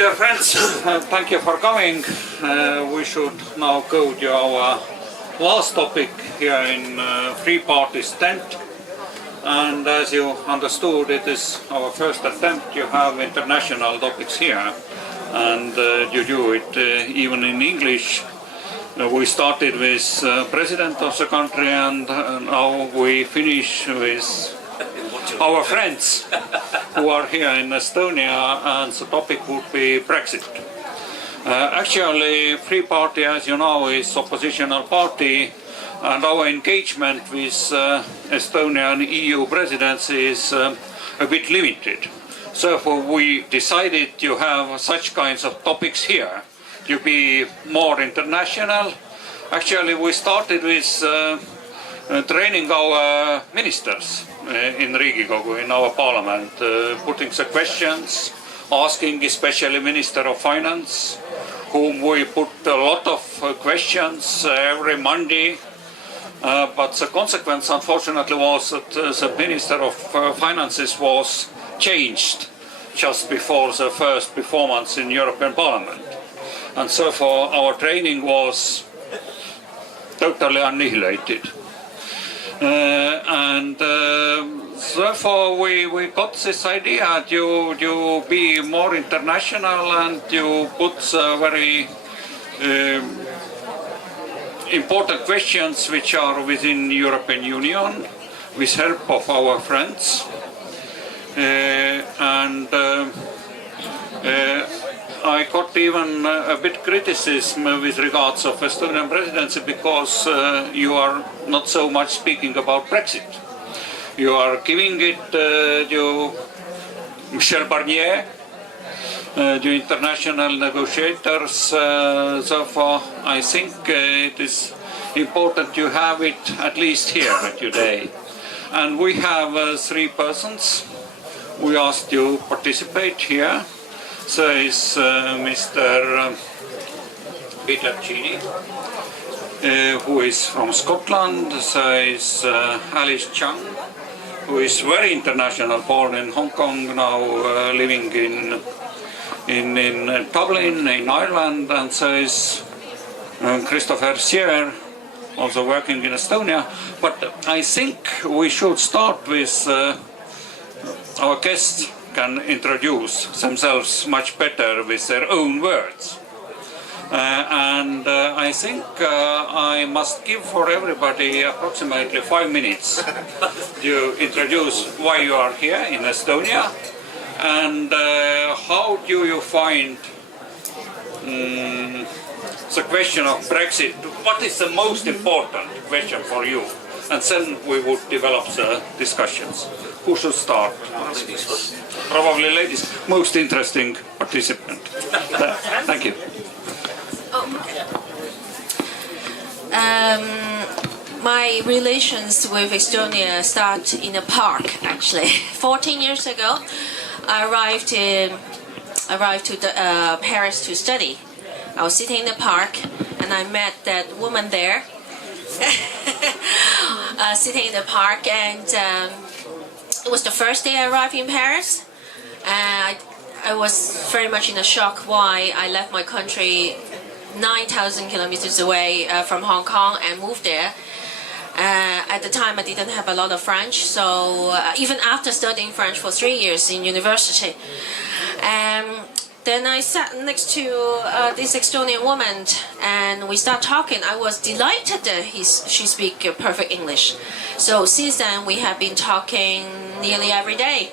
Dear friends, thank you for coming. We should now go to our last topic here in Three Parties tent. And as you understood, it is our first attempt to have international topics here. And you do it even in English. We started with President of the country, and now we finish with our friends who are here in Estonia, and the topic would be Brexit. Actually, Free Party, as you know, is oppositional party, and our engagement with Estonian EU presidency is a bit limited. Therefore, we decided to have such kinds of topics here to be more international. Actually, we started with training our ministers in Riigikogu, in our parliament, putting the questions, asking especially Minister of Finance, whom we put a lot of questions every Monday. But the consequence, unfortunately, was that the Minister of Finances was changed just before the first performance in European Parliament. And therefore, our training was totally annihilated. Therefore we got this idea to be more international and to put very important questions which are within European Union with help of our friends. I got even a bit criticism with regards of Estonian presidency because you are not so much speaking about Brexit. You are giving it to Michel Barnier, to international negotiators. Therefore, I think it is important to have it at least here today. And we have 3 persons we asked to participate here. There is Mr. Peter Cheney, who is from Scotland. There is Alice Chau, who is very international, born in Hong Kong, now living in Dublin, in Ireland. And there is Christopher Sier, also working in Estonia. But I think we should start with our guests can introduce themselves much better with their own words. I think I must give for everybody approximately 5 minutes to introduce why you are here in Estonia and how do you find the question of Brexit. What is the most important question for you? And then we would develop the discussions. Who should start? Ladies first. Probably ladies. Most interesting participant. Thank you. My relations with Estonia start in a park, actually. 14 years ago, I arrived to Paris to study. I was sitting in the park, and I met that woman there, sitting in the park, and it was the first day I arrived in Paris. I was very much in a shock why I left my country 9,000 kilometers away from Hong Kong and moved there. At the time I didn't have a lot of French, so even after studying French for 3 years in university. Then I sat next to this Estonian woman and we started talking. I was delighted that she speaks perfect English. So since then we have been talking nearly every day.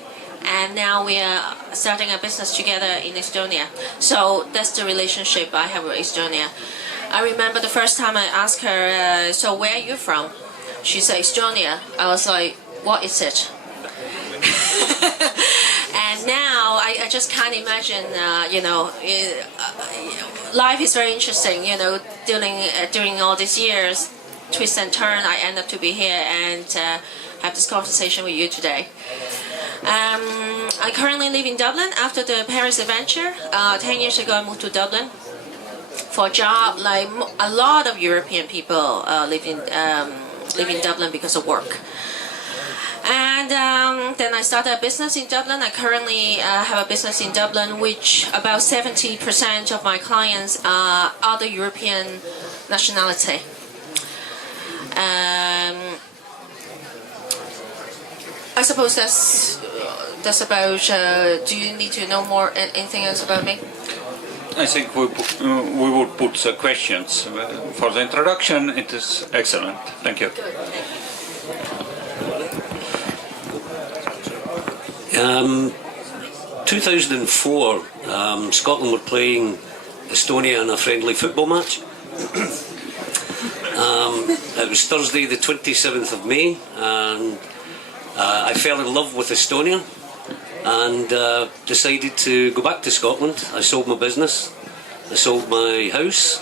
And now we are starting a business together in Estonia. So that's the relationship I have with Estonia. I remember the first time I asked her, so where are you from? She said, Estonia. I was like, what is it? And now I just can't imagine, life is very interesting, during all these years, twist and turn, I end up to be here and have this conversation with you today. I currently live in Dublin after the Paris adventure. 10 years ago I moved to Dublin for a job. Like a lot of European people live in Dublin because of work. And then I started a business in Dublin. I currently have a business in Dublin, which about 70% of my clients are other European nationality. I suppose that's about. Do you need to know more? Anything else about me? I think we would put the questions. For the introduction, it is excellent. Thank you. 2004, Scotland were playing Estonia in a friendly football match. It was Thursday the 27th of May, and I fell in love with Estonia and decided to go back to Scotland. I sold my business, I sold my house,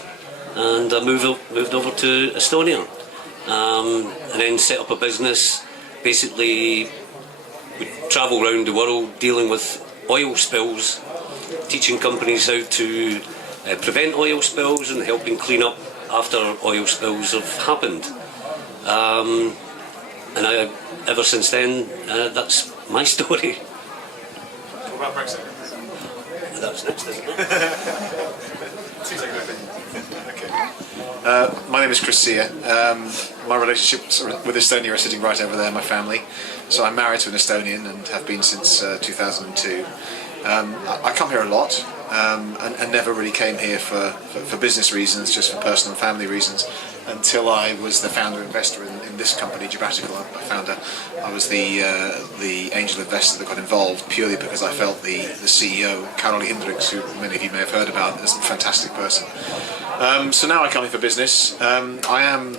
and I moved over to Estonia, and then set up a business. Basically, we travel around the world dealing with oil spills, teaching companies how to prevent oil spills and helping clean up after oil spills have happened. And ever since then, that's my story. What about Brexit? That's next, isn't it? Okay. My name is Chris Sier. My relationships with Estonia are sitting right over there, my family. So I'm married to an Estonian and have been since 2002. I come here a lot and never really came here for business reasons, just for personal and family reasons, until I was the founder investor in this company, Gibratical. I was the angel investor that got involved purely because I felt the CEO, Karol Hendricks, who many of you may have heard about, is a fantastic person. So now I come here for business. I am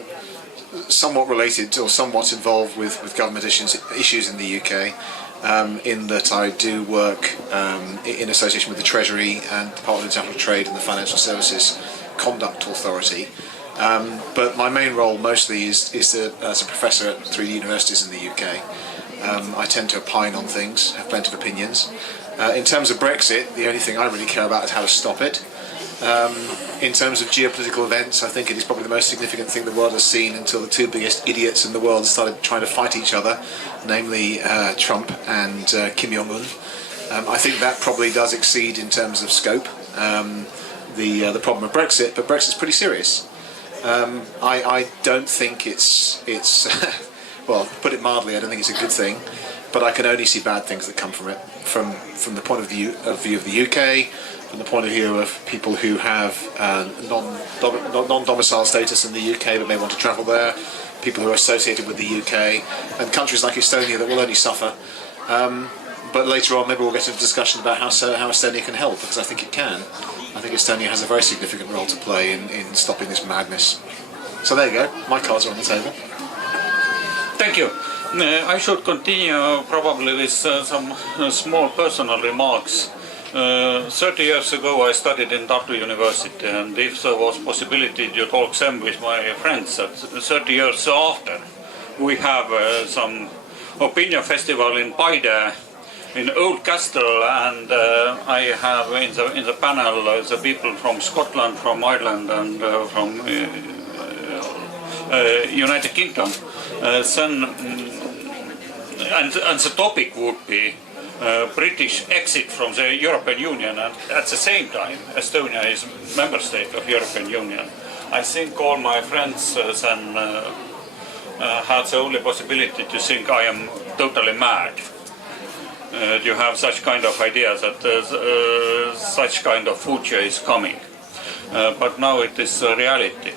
somewhat related or somewhat involved with government issues in the UK, in that I do work in association with the Treasury and Department of International Trade and the Financial Services Conduct Authority. But my main role mostly is as a professor at 3 universities in the UK. I tend to opine on things, have plenty of opinions. In terms of Brexit, the only thing I really care about is how to stop it. In terms of geopolitical events, I think it is probably the most significant thing the world has seen until the two biggest idiots in the world started trying to fight each other, namely Trump and Kim Jong-un. I think that probably does exceed in terms of scope the problem of Brexit, but Brexit's pretty serious. I don't think it's well, to put it mildly, I don't think it's a good thing, but I can only see bad things that come from it, from the point of view of the UK, from the point of view of people who have non-domicile status in the UK but may want to travel there, people who are associated with the UK, and countries like Estonia that will only suffer. But later on, maybe we'll get into a discussion about how Estonia can help, because I think it can. I think Estonia has a very significant role to play in stopping this madness. So there you go, my cards are on the table. Thank you. I should continue probably with some small personal remarks. 30 years ago I studied in Tartu University, and if there was possibility to talk some with my friends, that 30 years after we have some opinion festival in Paide, in Old Castle, and I have in the panel the people from Scotland, from Ireland, and from United Kingdom. And the topic would be British exit from the European Union, and at the same time Estonia is member state of European Union. I think all my friends then had the only possibility to think I am totally mad. You have such kind of idea that such kind of future is coming, but now it is reality.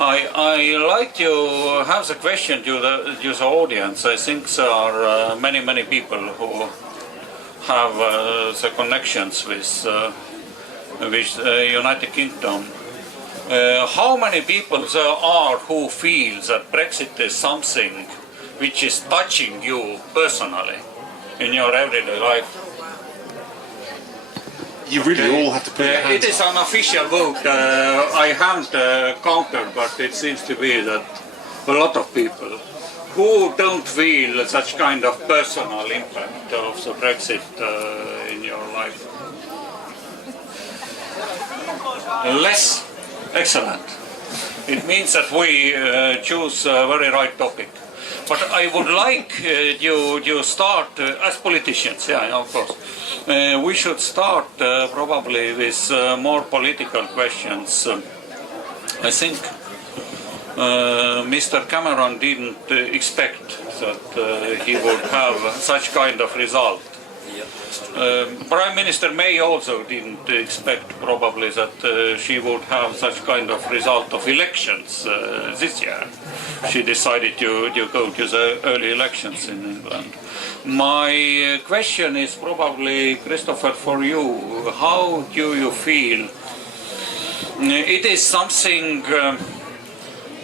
I like to have the question to the audience. I think there are many people who have the connections with United Kingdom. How many people there are who feel that Brexit is something which is touching you personally in your everyday life? You really all have to put your hands It is an official vote. I haven't counted, but it seems to be that a lot of people who don't feel such kind of personal impact of the Brexit in your life. Less. Excellent. It means that we choose a very right topic. But I would like you start as politicians. Yeah, of course. We should start probably with more political questions. I think Mr. Cameron didn't expect that he would have such kind of result. Prime Minister May also didn't expect probably that she would have such kind of result of elections this year. She decided to go to the early elections in England. My question is probably, Christopher, for you. How do you feel? It is something,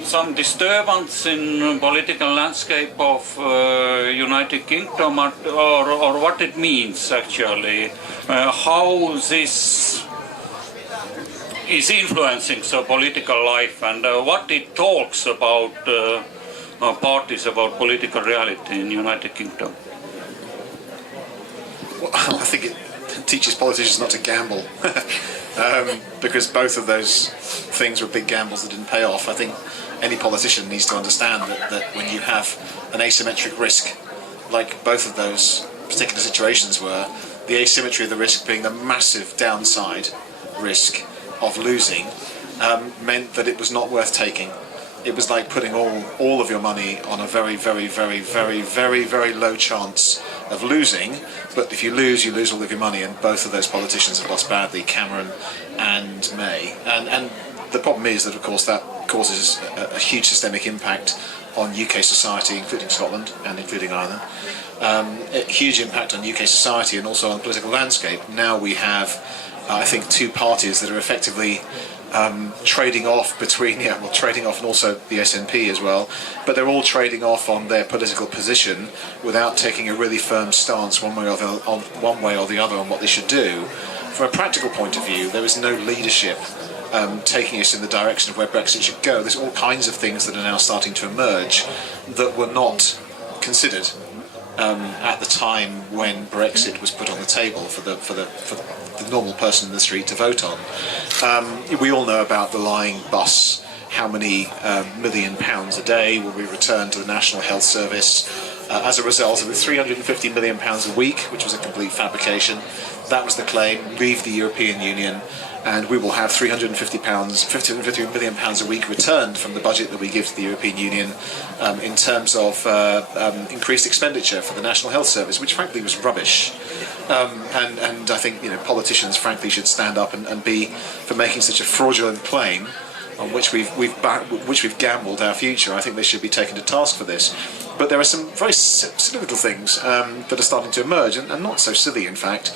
some disturbance in political landscape of United Kingdom, or what it means actually, how this is influencing the political life, and what it talks about parties, about political reality in United Kingdom. Well, I think it teaches politicians not to gamble, because both of those things were big gambles that didn't pay off. I think any politician needs to understand that when you have an asymmetric risk, like both of those particular situations were, the asymmetry of the risk being the massive downside risk of losing, meant that it was not worth taking. It was like putting all of your money on a very, very, very, very, very, very low chance of losing. But if you lose all of your money, and both of those politicians have lost badly, Cameron and May. And the problem is that, of course, that causes a huge systemic impact on UK society, including Scotland and including Ireland. A huge impact on UK society and also on the political landscape. Now we have, I think, two parties that are effectively trading off between, trading off, and also the SNP as well, but they're all trading off on their political position without taking a really firm stance one way or the other on what they should do. From a practical point of view, there is no leadership taking us in the direction of where Brexit should go. There's all kinds of things that are now starting to emerge that were not considered at the time when Brexit was put on the table for the normal person in the street to vote on. We all know about the lying bus. How many £1 million a day will be returned to the National Health Service as a result of the £350 million a week, which was a complete fabrication. That was the claim. Leave the European Union, and we will have £350 million a week returned from the budget that we give to the European Union in terms of increased expenditure for the National Health Service, which frankly was rubbish. And I think politicians frankly should stand up and be for making such a fraudulent claim on which we've gambled our future. I think they should be taken to task for this. But there are some very silly little things that are starting to emerge, and not so silly in fact.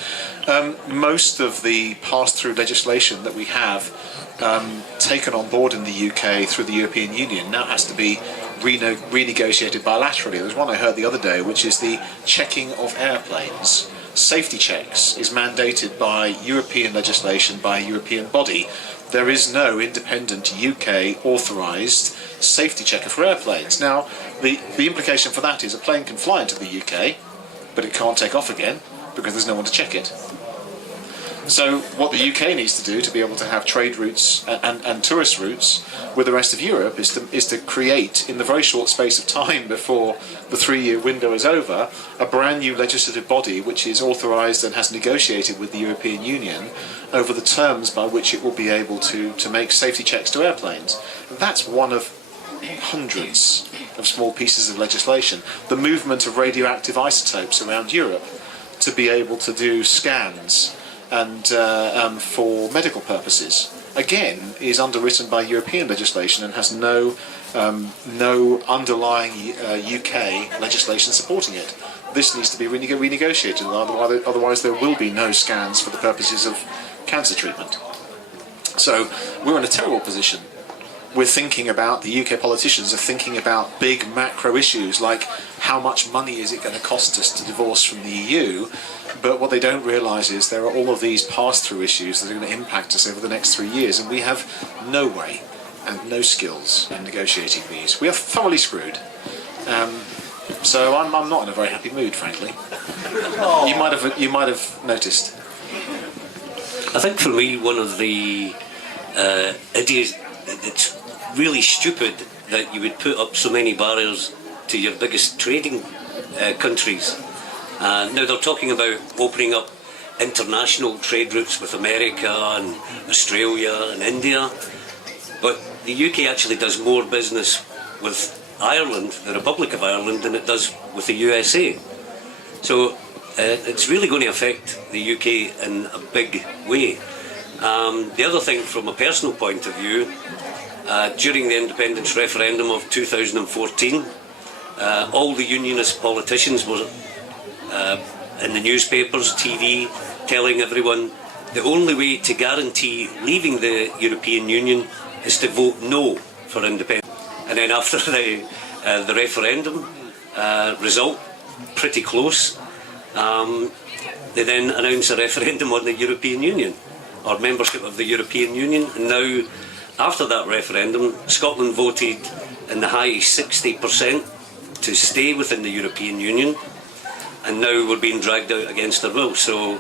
Most of the pass-through legislation that we have taken on board in the UK through the European Union now has to be renegotiated bilaterally. There's one I heard the other day, which is the checking of airplanes. Safety checks is mandated by European legislation, by a European body. There is no independent UK authorised safety checker for airplanes. Now, the implication for that is a plane can fly into the UK, but it can't take off again because there's no one to check it. So what the UK needs to do to be able to have trade routes and tourist routes with the rest of Europe is to create, in the very short space of time before the 3-year window is over, a brand new legislative body which is authorised and has negotiated with the European Union over the terms by which it will be able to make safety checks to airplanes. That's one of hundreds of small pieces of legislation. The movement of radioactive isotopes around Europe to be able to do scans and for medical purposes, again, is underwritten by European legislation and has no underlying UK legislation supporting it. This needs to be renegotiated, otherwise there will be no scans for the purposes of cancer treatment. So we're in a terrible position. We're thinking about, the UK politicians are thinking about big macro issues like how much money is it going to cost us to divorce from the EU, but what they don't realise is there are all of these pass-through issues that are going to impact us over the next 3 years, and we have no way and no skills in negotiating these. We are thoroughly screwed. So I'm not in a very happy mood, frankly. You might have noticed. I think for me, one of the ideas, it's really stupid that you would put up so many barriers to your biggest trading countries. Now they're talking about opening up international trade routes with America and Australia and India, but the UK actually does more business with Ireland, the Republic of Ireland, than it does with the USA. So it's really going to affect the UK in a big way. The other thing, from a personal point of view, during the independence referendum of 2014, all the unionist politicians were in the newspapers, TV, telling everyone the only way to guarantee leaving the European Union is to vote no for independence. And then after the referendum result, pretty close, they then announced a referendum on the European Union, or membership of the European Union. And now, after that referendum, Scotland voted in the high 60% to stay within the European Union, and now we're being dragged out against their will. So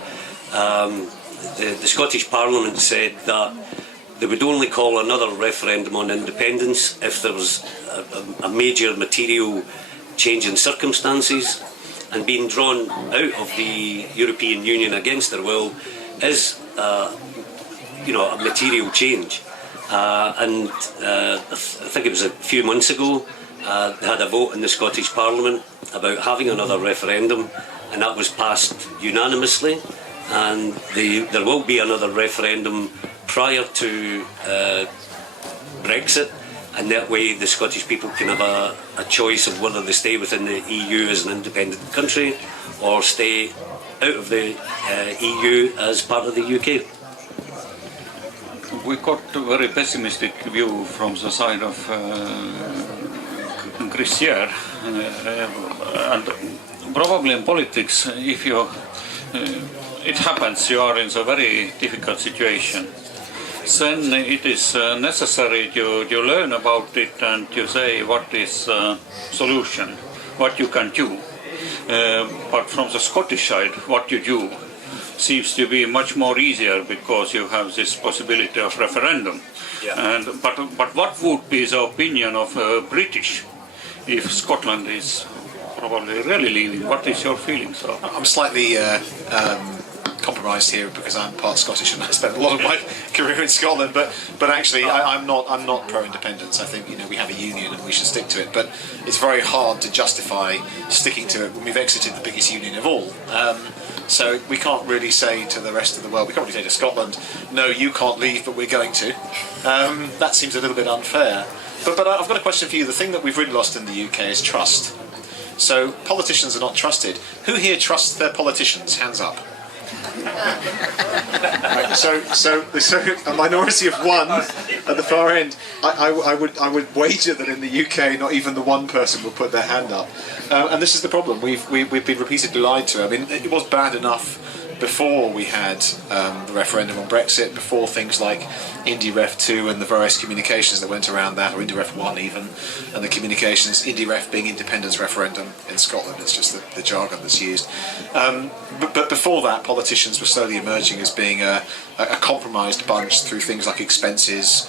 the Scottish Parliament said that they would only call another referendum on independence if there was a major material change in circumstances, and being drawn out of the European Union against their will is a material change. And I think it was a few months ago, they had a vote in the Scottish Parliament about having another referendum, and that was passed unanimously, and there will be another referendum prior to Brexit, and that way the Scottish people can have a choice of whether they stay within the EU as an independent country or stay out of the EU as part of the UK. We got a very pessimistic view from the side of Chris Sier, and probably in politics, if you it happens, you are in a very difficult situation, then it is necessary you learn about it and you say what is solution, what you can do. But from the Scottish side, what you do seems to be much more easier because you have this possibility of referendum. Yeah. But what would be the opinion of British if Scotland is probably really leaving? What is your feeling? So I'm slightly compromised here because I'm part Scottish and I spent a lot of my career in Scotland. But actually, I'm not pro-independence. I think we have a union and we should stick to it. But it's very hard to justify sticking to it when we've exited the biggest union of all. So we can't really say to the rest of the world, we can't really say to Scotland, no, you can't leave, but we're going to. That seems a little bit unfair. But I've got a question for you. The thing that we've really lost in the UK is trust. So politicians are not trusted. Who here trusts their politicians? Hands up. Right, so a minority of one at the far end. I would wager that in the UK, not even the one person will put their hand up. And this is the problem. We've been repeatedly lied to. I mean, it was bad enough before we had the referendum on Brexit, before things like IndyRef 2 and the various communications that went around that, or IndyRef 1 even, and the communications, IndyRef being independence referendum in Scotland, it's just the jargon that's used. But before that, politicians were slowly emerging as being a compromised bunch through things like expenses,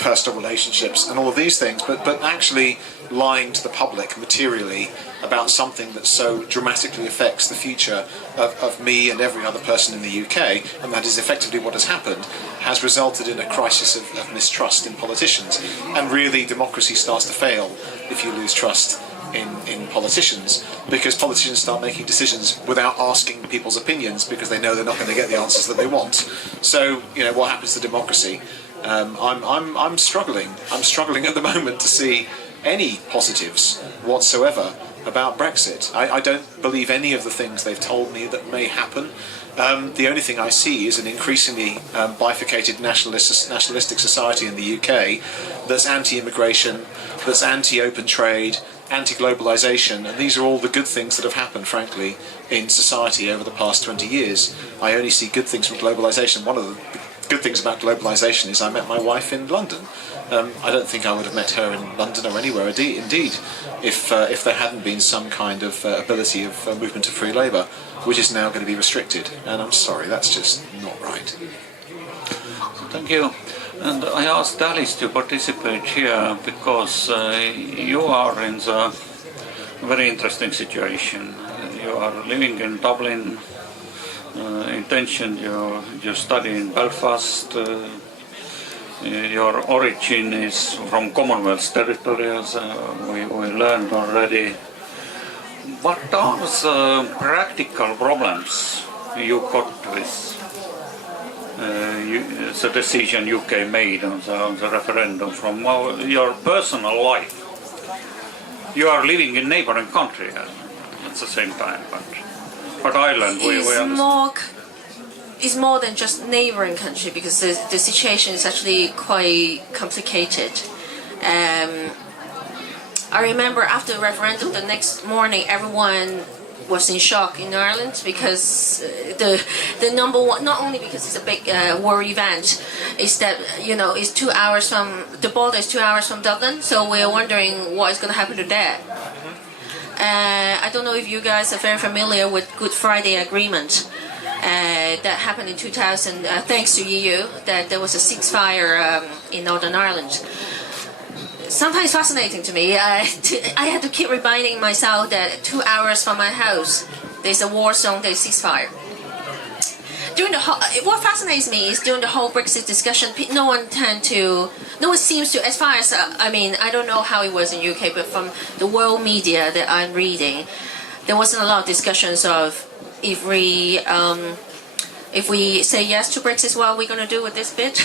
personal relationships and all of these things, but actually lying to the public materially about something that so dramatically affects the future of me and every other person in the UK, and that is effectively what has happened, has resulted in a crisis of mistrust in politicians. And really, democracy starts to fail if you lose trust in politicians, because politicians start making decisions without asking people's opinions because they know they're not going to get the answers that they want. So, what happens to democracy? I'm struggling. I'm struggling at the moment to see any positives whatsoever about Brexit. I don't believe any of the things they've told me that may happen. The only thing I see is an increasingly bifurcated nationalistic society in the UK that's anti-immigration, that's anti-open trade, anti-globalisation, and these are all the good things that have happened, frankly, in society over the past 20 years. I only see good things from globalisation. One of the good things about globalisation is I met my wife in London. I don't think I would have met her in London or anywhere indeed if there hadn't been some kind of ability of movement of free labour, which is now going to be restricted. And I'm sorry, that's just not right. Thank you. And I asked Alice to participate here because you are in the very interesting situation. You are living in Dublin, intention you study in Belfast. Your origin is from Commonwealth territory, as we learned already. What are the practical problems you got with the decision UK made on the referendum from your personal life? You are living in neighboring country at the same time, but Ireland, it's more than just neighboring country, because the situation is actually quite complicated. I remember after the referendum, the next morning, everyone was in shock in Ireland, because the number one, not only because it's a big war event, is that it's 2 hours from the border, is 2 hours from Dublin, so we're wondering what is going to happen to that. I don't know if you guys are very familiar with Good Friday Agreement that happened in 2000, thanks to EU, that there was a ceasefire in Northern Ireland. Sometimes fascinating to me. I had to keep reminding myself that 2 hours from my house, there's a war zone, there's ceasefire. What fascinates me is during the whole Brexit discussion, no one seems to, as far as, I don't know how it was in UK, but from the world media that I'm reading, there wasn't a lot of discussions of if we say yes to Brexit, what are we going to do with this bit?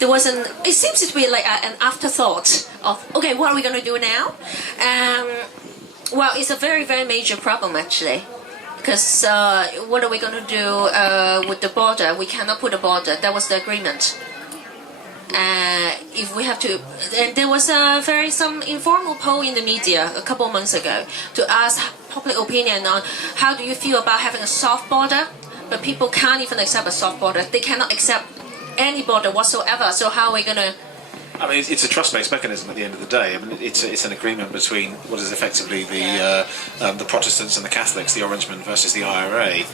It seems to be like an afterthought of, okay, what are we going to do now? Well, it's a very, very major problem, actually. Because what are we going to do with the border? We cannot put a border. That was the agreement. If we have to, and there was some informal poll in the media a couple of months ago to ask public opinion on how do you feel about having a soft border, but people can't even accept a soft border. They cannot accept any border whatsoever. So how are we going to? It's a trust-based mechanism at the end of the day. It's an agreement between what is effectively the Protestants and the Catholics, the Orangemen versus the IRA.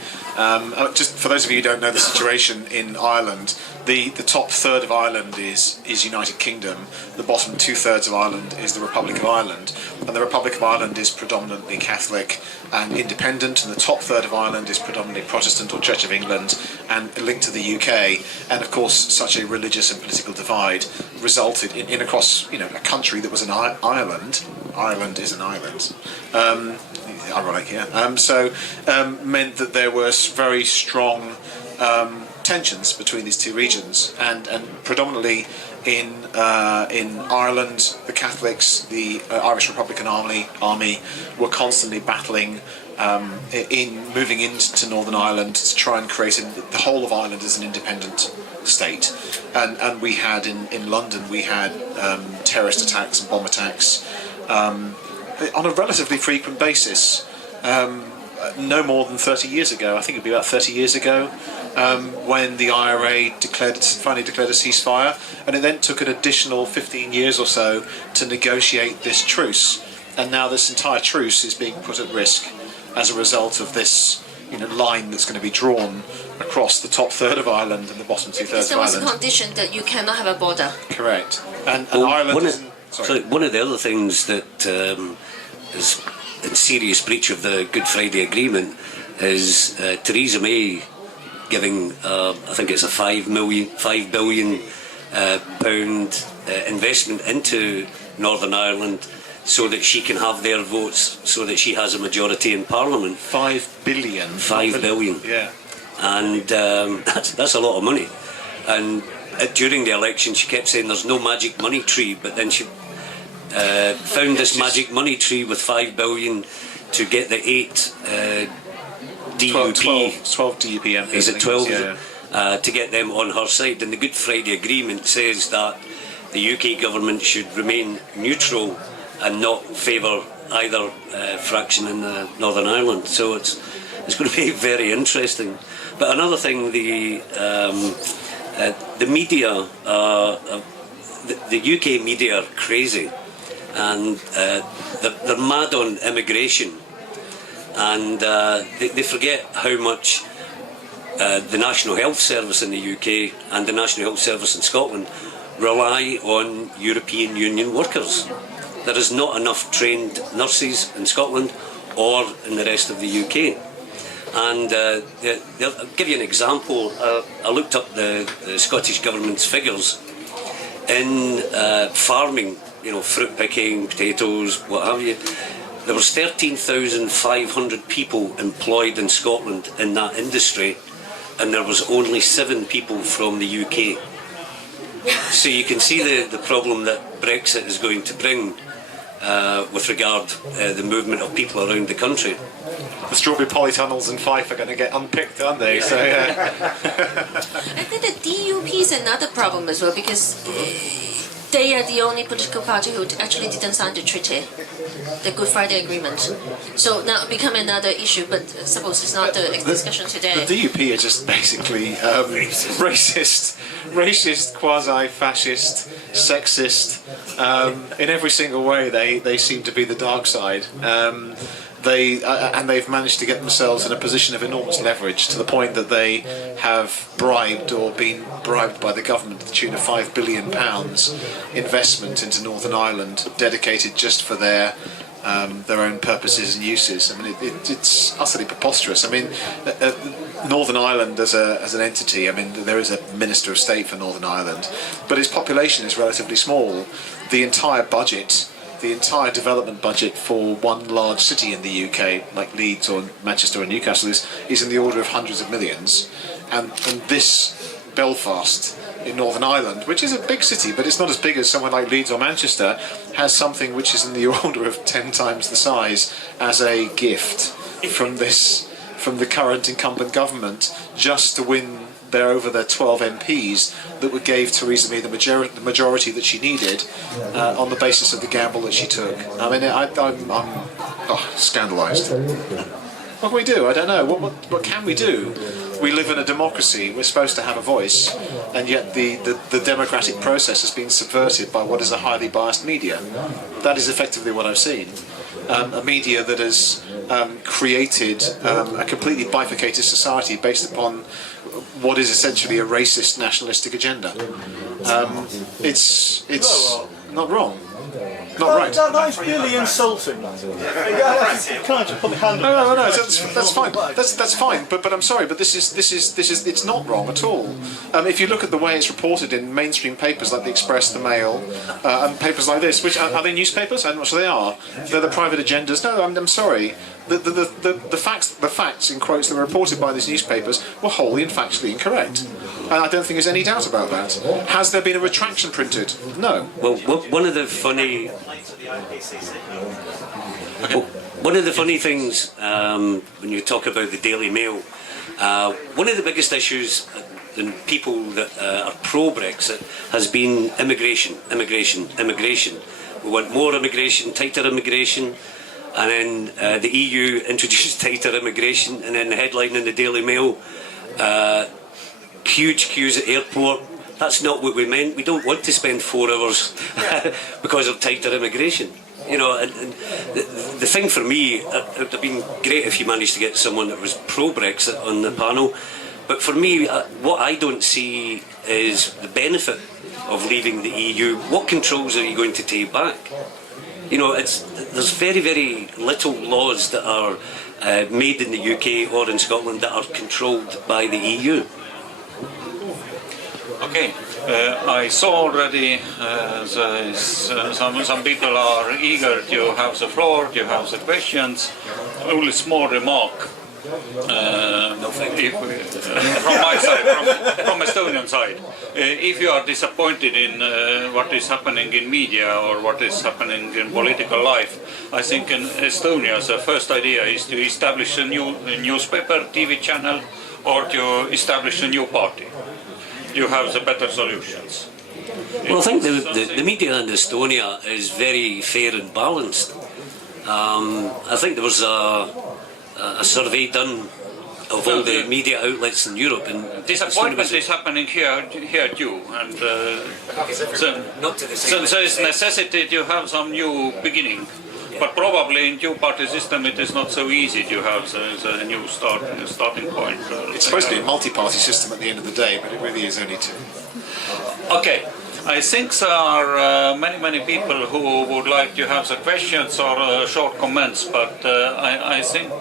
Just for those of you who don't know the situation in Ireland, the top third of Ireland is United Kingdom. The bottom 2/3 of Ireland is the Republic of Ireland, and the Republic of Ireland is predominantly Catholic and independent, and the top third of Ireland is predominantly Protestant or Church of England and linked to the UK. And of course, such a religious and political divide resulted in across a country that was an island. Ireland is an island. Ironic, yeah. So meant that there were very strong tensions between these two regions, and predominantly in Ireland, the Catholics, the Irish Republican Army were constantly battling in moving into Northern Ireland to try and create the whole of Ireland as an independent state. And we had in London, we had terrorist attacks and bomb attacks on a relatively frequent basis. No more than 30 years ago, I think it'd be about 30 years ago, when the IRA finally declared a ceasefire, and it then took an additional 15 years or so to negotiate this truce. And now this entire truce is being put at risk as a result of this line that's going to be drawn across the top third of Ireland and the bottom 2/3 of Ireland. There was a condition that you cannot have a border. Correct. And Ireland one of the other things that is in serious breach of the Good Friday Agreement is Theresa May giving, I think it's a £5 billion pound investment into Northern Ireland so that she can have their votes, so that she has a majority in Parliament. 5 billion. 5 billion. Yeah. And that's a lot of money. And during the election, she kept saying there's no magic money tree, but then she found this magic money tree with 5 billion to get the 8 DUP. 12 DUP MPs. Is it 12? Yeah. To get them on her side. And the Good Friday Agreement says that the UK government should remain neutral and not favour either fraction in Northern Ireland. So it's going to be very interesting. But another thing, the media, the UK media are crazy, and they're mad on immigration, and they forget how much the National Health Service in the UK and the National Health Service in Scotland rely on European Union workers. there is not enough trained nurses in Scotland or in the rest of the UK. And I'll give you an example. I looked up the Scottish Government's figures in farming, fruit picking, potatoes, what have you. There was 13,500 people employed in Scotland in that industry, and there was only 7 people from the UK. So you can see the problem that Brexit is going to bring with regard the movement of people around the country. The strawberry polytunnels in Fife are going to get unpicked, aren't they? So, yeah. I think the DUP is another problem as well, because they are the only political party who actually didn't sign the treaty, the Good Friday Agreement. So now it become another issue, but I suppose it's not the discussion today. The DUP are just basically racist, quasi-fascist, sexist. In every single way, they seem to be the dark side. They've managed to get themselves in a position of enormous leverage, to the point that they have bribed or been bribed by the government to the tune of £5 billion investment into Northern Ireland, dedicated just for their own purposes and uses. I mean, it's utterly preposterous. I mean, Northern Ireland as an entity, I mean, there is a Minister of State for Northern Ireland, but its population is relatively small. The entire budget, the entire development budget for one large city in the UK, like Leeds or Manchester or Newcastle, is in the order of hundreds of millions. And this Belfast in Northern Ireland, which is a big city, but it's not as big as somewhere like Leeds or Manchester, has something which is in the order of 10 times the size as a gift from the current incumbent government, just to win over their 12 MPs that gave Theresa May the majority that she needed on the basis of the gamble that she took. I mean, I'm scandalised. What can we do? I don't know. What can we do? We live in a democracy. We're supposed to have a voice, and yet the democratic process has been subverted by what is a highly biased media. That is effectively what I've seen. A media that has created a completely bifurcated society based upon what is essentially a racist nationalistic agenda. It's not wrong. Not right. That is really insulting. Can I just put my hand up? No. That's fine. That's fine. But I'm sorry. But this is it's not wrong at all. If you look at the way it's reported in mainstream papers like the Express, the Mail, and papers like this, which are they newspapers? I'm not sure they are. They're the private agendas. No, I'm sorry. The facts in quotes that were reported by these newspapers were wholly and factually incorrect. And I don't think there's any doubt about that. Has there been a retraction printed? No. Well, one of the funny things when you talk about the Daily Mail, one of the biggest issues in people that are pro-Brexit has been immigration. We want more immigration, tighter immigration, and then the EU introduced tighter immigration, and then the headline in the Daily Mail, huge queues at airport. That's not what we meant. We don't want to spend 4 hours because of tighter immigration. And the thing for me, it would have been great if you managed to get someone that was pro-Brexit on the panel. But for me, what I don't see is the benefit of leaving the EU. What controls are you going to take back? There's very, very little laws that are made in the UK or in Scotland that are controlled by the EU. Okay, I saw already some people are eager to have the floor, to have the questions. Only small remark from my side, from Estonian side. If you are disappointed in what is happening in media or what is happening in political life, I think in Estonia the first idea is to establish a new newspaper, TV channel, or to establish a new party. You have the better solutions. Well, I think the media in Estonia is very fair and balanced. I think there was a survey done of all the media outlets in Europe, and disappointment is happening here too, and since there is necessity to have some new beginning. But probably in two-party system it is not so easy to have the new starting point. It's supposed to be a multi-party system at the end of the day, but it really is only 2. Okay, I think there are many people who would like to have the questions or short comments, but I think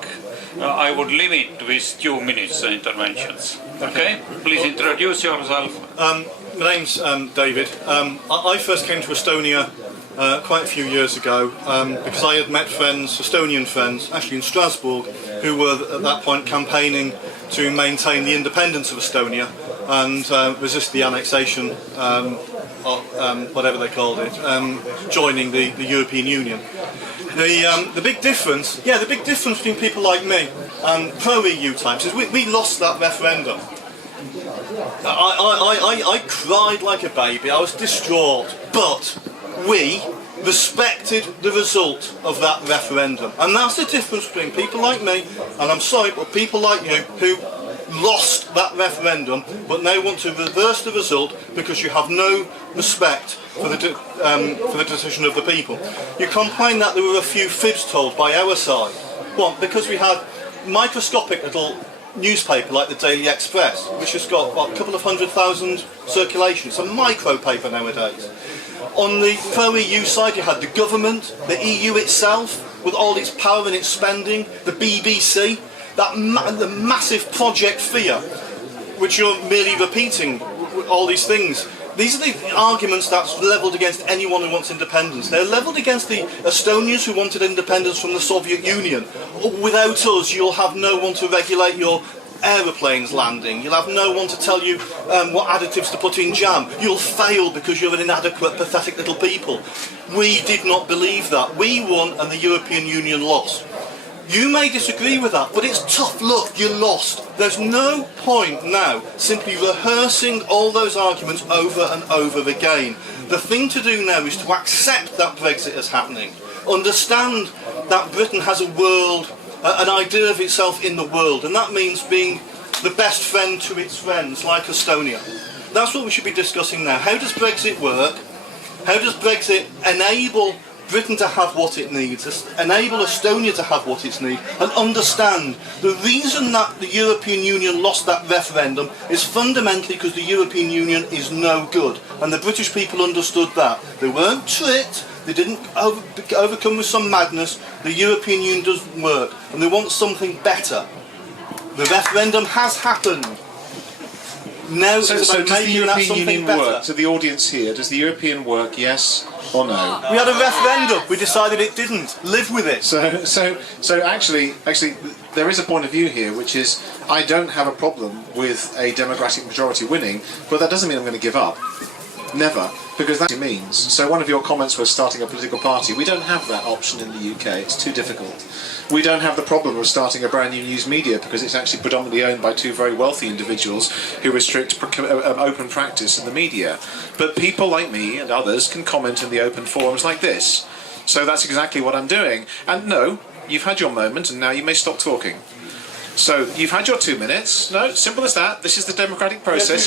I would limit with 2 minutes the interventions. Okay? Please introduce yourself. My name's David. I first came to Estonia quite a few years ago because I had met friends, Estonian friends, actually in Strasbourg, who were at that point campaigning to maintain the independence of Estonia and resist the annexation, whatever they called it, joining the European Union. The big difference, the big difference between people like me and pro-EU types is we lost that referendum. I cried like a baby, I was distraught, but we respected the result of that referendum. And that's the difference between people like me, and I'm sorry, but people like you who lost that referendum but now want to reverse the result because you have no respect for the decision of the people. You complain that there were a few fibs told by our side. Well, because we had microscopic little newspaper like the Daily Express, which has got a couple of 100,000 circulations. It's a micro paper nowadays. On the pro-EU side you had the government, the EU itself, with all its power and its spending, the BBC, the massive Project Fear, which you're merely repeating all these things. These are the arguments that's levelled against anyone who wants independence. They're levelled against the Estonians who wanted independence from the Soviet Union. Without us, you'll have no one to regulate your aeroplanes landing. You'll have no one to tell you what additives to put in jam. You'll fail because you're an inadequate, pathetic little people. We did not believe that. We won and the European Union lost. You may disagree with that, but it's tough luck, you lost. There's no point now simply rehearsing all those arguments over and over again. The thing to do now is to accept that Brexit is happening. Understand that Britain has a world, an idea of itself in the world, and that means being the best friend to its friends, like Estonia. That's what we should be discussing now. How does Brexit work? How does Brexit enable Britain to have what it needs, enable Estonia to have what it needs, and understand the reason that the European Union lost that referendum is fundamentally because the European Union is no good, and the British people understood that. They weren't tricked, they didn't overcome with some madness. The European Union doesn't work, and they want something better. The referendum has happened. Now it's about making that something better. To the audience here, does the European work, yes or no? We had a referendum. We decided it didn't. Live with it. So actually, there is a point of view here, which is I don't have a problem with a democratic majority winning, but that doesn't mean I'm going to give up. Never, because that means. So one of your comments was starting a political party. We don't have that option in the UK. It's too difficult. We don't have the problem of starting a brand new news media because it's actually predominantly owned by two very wealthy individuals who restrict open practice in the media. But people like me and others can comment in the open forums like this. So that's exactly what I'm doing. And no, you've had your moment and now you may stop talking. So you've had your 2 minutes. No, simple as that. This is the democratic process.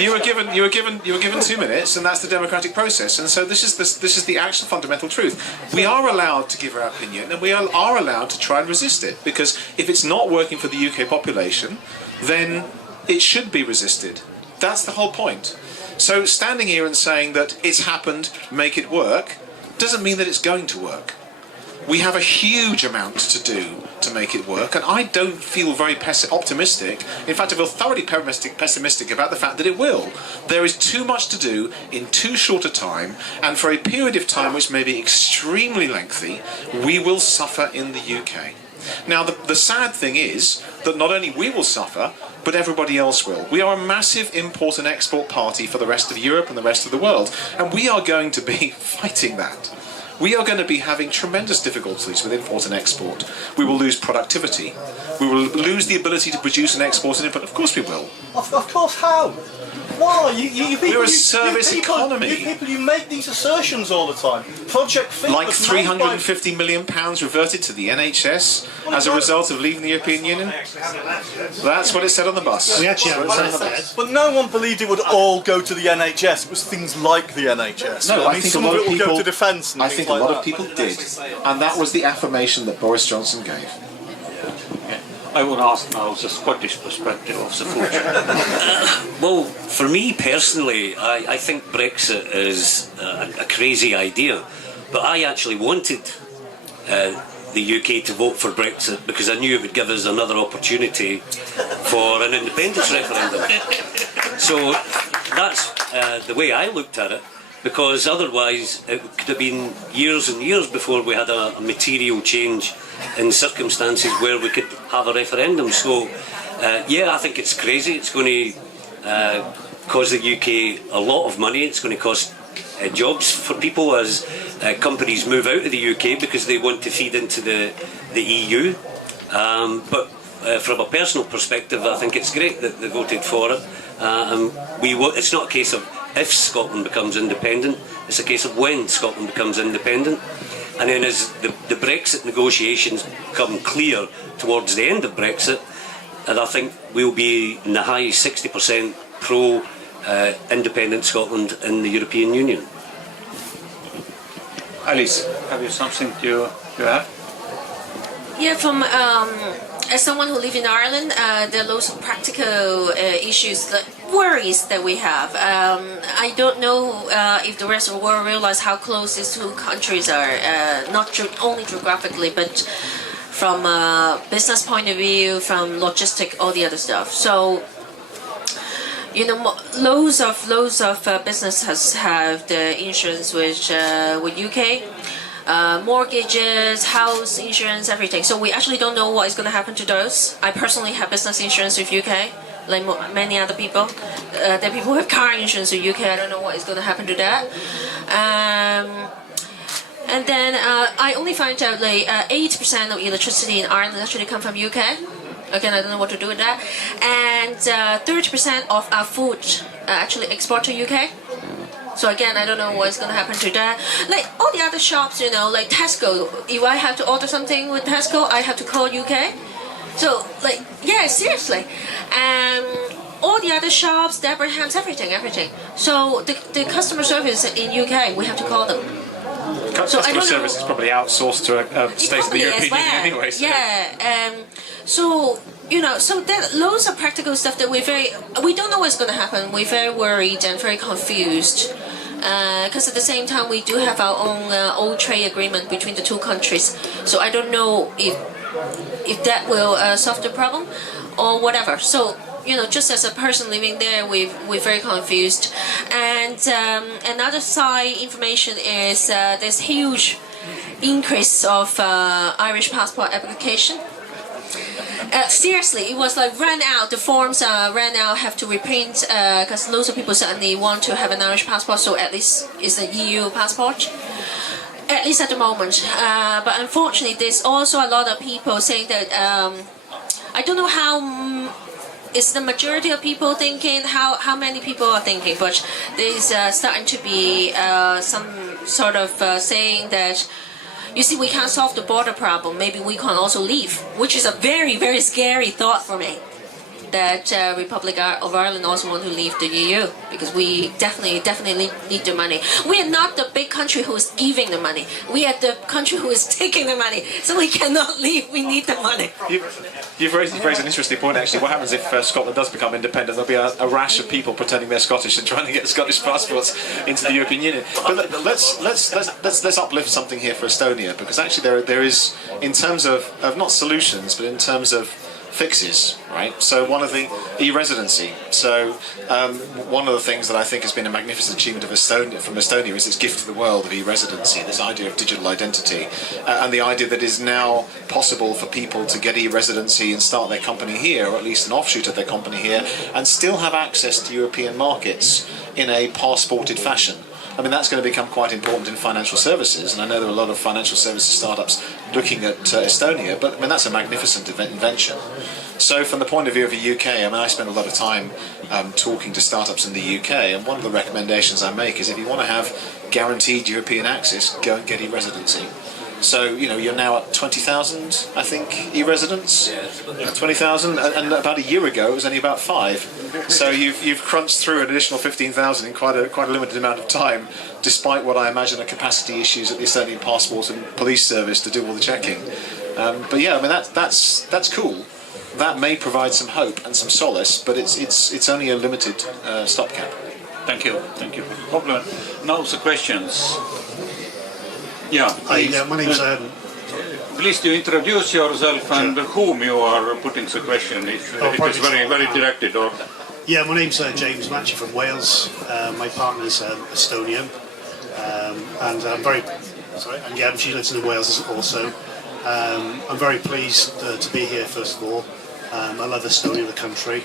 You were given 2 minutes, and that's the democratic process. And so this is the actual fundamental truth. We are allowed to give our opinion, and we are allowed to try and resist it. Because if it's not working for the UK population, then it should be resisted. That's the whole point. So standing here and saying that it's happened, make it work, doesn't mean that it's going to work. We have a huge amount to do to make it work, and I don't feel very optimistic. In fact, I feel thoroughly pessimistic about the fact that it will. There is too much to do in too short a time, and for a period of time which may be extremely lengthy, we will suffer in the UK. Now, the sad thing is that not only we will suffer, but everybody else will. We are a massive import and export party for the rest of Europe and the rest of the world, and we are going to be fighting that. We are going to be having tremendous difficulties with import and export. We will lose productivity. We will lose the ability to produce and export and import. Of course we will. Of course, how? Why? We're a service economy. You make these assertions all the time. Project FiNexus. Like £350 million reverted to the NHS as a result of leaving the European Union. That's what it said on the bus. We actually have it. But no one believed it would all go to the NHS. It was things like the NHS. No, I think some a lot of of it will people go to defence. I think a lot of people did, and that was the affirmation that Boris Johnson gave. I would ask now the Scottish perspective of the future. Well, For me personally, I think Brexit is a crazy idea, but I actually wanted the UK to vote for Brexit because I knew it would give us another opportunity for an independence referendum. So that's the way I looked at it, because otherwise it could have been years and years before we had a material change in circumstances where we could have a referendum. So yeah, I think it's crazy. It's going to cost the UK a lot of money. It's going to cost jobs for people as companies move out of the UK because they want to feed into the EU. But from a personal perspective, I think it's great that they voted for it. It's not a case of if Scotland becomes independent, it's a case of when Scotland becomes independent. And then as the Brexit negotiations become clear towards the end of Brexit, and I think we'll be in the high 60% pro independent Scotland in the European Union. Alice, have you something to add? Yeah, from as someone who lives in Ireland, there are lots of practical issues, worries that we have. I don't know if the rest of the world realize how close these two countries are, not only geographically, but from a business point of view, from logistic, all the other stuff. So, you know, loads of businesses have the insurance with UK. Mortgages, house insurance, everything. So we actually don't know what is going to happen to those. I personally have business insurance with UK, like many other people. There are people who have car insurance with UK. I don't know what is going to happen to that. And then I only find out like 80% of electricity in Ireland actually come from UK. Again, I don't know what to do with that. And 30% of our food actually export to UK. So again, I don't know what's going to happen to that. Like all the other shops, you know, like Tesco, if I have to order something with Tesco, I have to call UK. So, like, yeah, seriously. All the other shops, Debenhams, everything. So the customer service in UK, we have to call them. Customer service is probably outsourced to a state of the European Union anyway. So. Yeah. So, you know, so there are loads of practical stuff that we don't know what's going to happen. We're very worried and very confused. Because at the same time, we do have our own old trade agreement between the two countries. So I don't know if that will solve the problem or whatever. So, you know, just as a person living there, we're very confused. And another side information is there's huge increase of Irish passport application. Seriously, it was like ran out. The forms ran out. Have to reprint because loads of people suddenly want to have an Irish passport. So at least it's an EU passport. At least at the moment. But unfortunately, there's also a lot of people saying that I don't know how. Is the majority of people thinking? How many people are thinking? But there's starting to be some sort of saying that. You see, we can't solve the border problem. Maybe we can also leave, which is a very, very scary thought for me. That Republic of Ireland also want to leave the EU because we definitely need the money. We are not the big country who is giving the money. We are the country who is taking the money. So we cannot leave. We need the money. You've raised an interesting point, actually. What happens if Scotland does become independent? There'll be a rash of people pretending they're Scottish and trying to get Scottish passports into the European Union. But let's uplift something here for Estonia, because actually there is, in terms of not solutions, but in terms of fixes, right? So one of the e-residency. So one of the things that I think has been a magnificent achievement of Estonia is its gift to the world of e-residency, this idea of digital identity, and the idea that it is now possible for people to get e-residency and start their company here, or at least an offshoot of their company here, and still have access to European markets in a passported fashion. I mean, that's going to become quite important in financial services, and I know there are a lot of financial services startups looking at Estonia, but I mean, that's a magnificent invention. So from the point of view of the UK, I mean, I spend a lot of time talking to startups in the UK, and one of the recommendations I make is if you want to have guaranteed European access, go and get e-residency. So, you know, you're now at 20,000, I think, e-residents? 20,000, and about a year ago it was only about 5. So you've crunched through an additional 15,000 in quite a limited amount of time, despite what I imagine are capacity issues at the Estonian Passport and Police Service to do all the checking. But yeah, I mean, that's cool. that may provide some hope and some solace, but it's only a limited stopgap. Thank you for the compliment. Now the questions. Yeah, Hi, my name's please do introduce yourself and whom you are putting the question. If it is very directed or. yeah, my name's James. I'm actually from Wales. My partner's Estonian, and I'm very sorry. And yeah, she lives in Wales also. I'm very pleased to be here. First of all, I love Estonia, the country.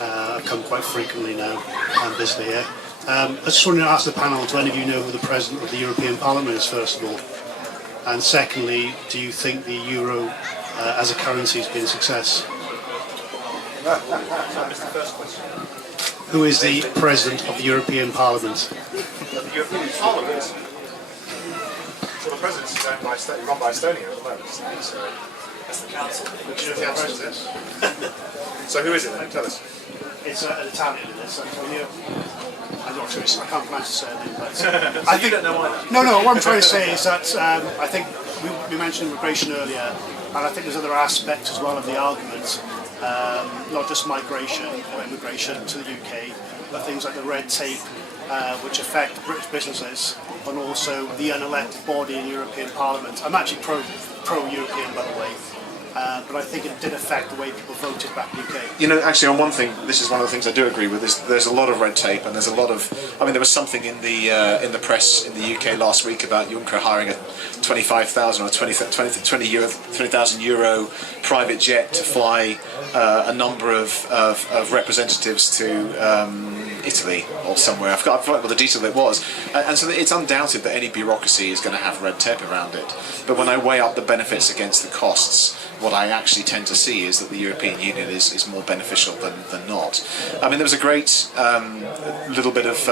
I come quite frequently now and visit here. I just wanted to ask the panel: do any of you know who the President of the European Parliament is? First of all, and secondly, do you think the euro as a currency has been a success? Who is the President of the European Parliament? The European Parliament. Well, the presidency is run by Estonia at the moment, isn't it? So that's the council. The council is this. So who is it then? Tell us. It's an Italian, it is. I'm not sure. I can't pronounce the surname, but I think. You don't know either. No. What I'm trying to say is that I think we mentioned immigration earlier, and I think there's other aspects as well of the argument, not just migration or immigration to the UK, but things like the red tape, which affect British businesses, and also the unelected body in the European Parliament. I'm actually pro-European, by the way. But I think it did affect the way people voted back in the UK. You know, actually, on one thing, this is one of the things I do agree with. There's a lot of red tape, and there's a lot of. I mean, there was something in the press in the UK last week about Juncker hiring a 25,000 or 20,000 euro private jet to fly a number of representatives to Italy or somewhere. I forgot what the detail it was. And so it's undoubted that any bureaucracy is going to have red tape around it. But when I weigh up the benefits against the costs, what I actually tend to see is that the European Union is more beneficial than not. I mean, there was a great little bit of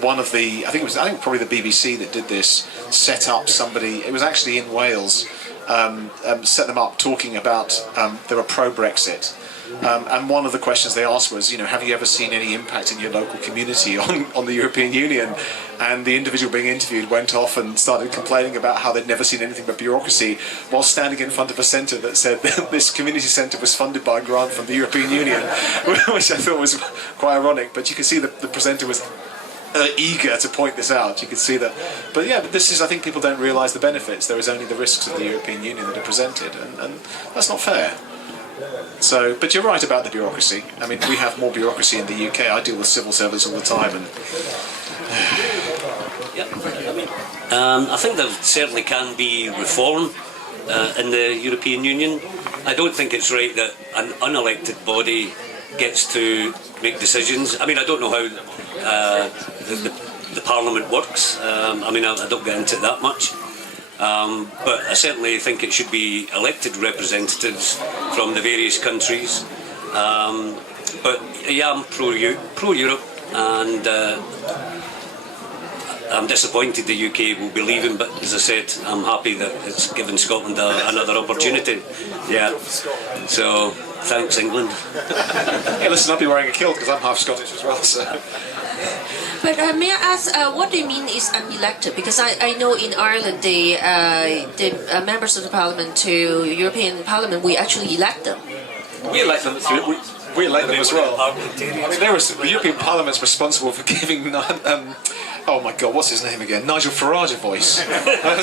one of the, I think probably the BBC that did this, set up somebody, it was actually in Wales, set them up talking about, they were pro-Brexit. And one of the questions they asked was, have you ever seen any impact in your local community on the European Union? And the individual being interviewed went off and started complaining about how they'd never seen anything but bureaucracy, while standing in front of a centre that said that this community centre was funded by a grant from the European Union, which I thought was quite ironic. But you can see that the presenter was eager to point this out. You could see that. But yeah, this is, I think people don't realise the benefits. There is only the risks of the European Union that are presented, and that's not fair. So, but you're right about the bureaucracy. I mean, we have more bureaucracy in the UK. I deal with civil service all the time, and I think there certainly can be reform in the European Union. I don't think it's right that an unelected body gets to make decisions. I mean, I don't know how the Parliament works. I mean, I don't get into it that much. But I certainly think it should be elected representatives from the various countries. But yeah, I'm pro-Europe, and I'm disappointed the UK will be leaving, but as I said, I'm happy that it's given Scotland another opportunity. Yeah, so thanks, England. hey, listen, I'll be wearing a kilt because I'm half Scottish as well, so... But may I ask, what do you mean is unelected? Because I know in Ireland, the members of the Parliament to European Parliament, we actually elect them. We elect them. We elect them as well. I mean, the European Parliament's responsible for giving. Oh my God, what's his name again? Nigel Farage a voice.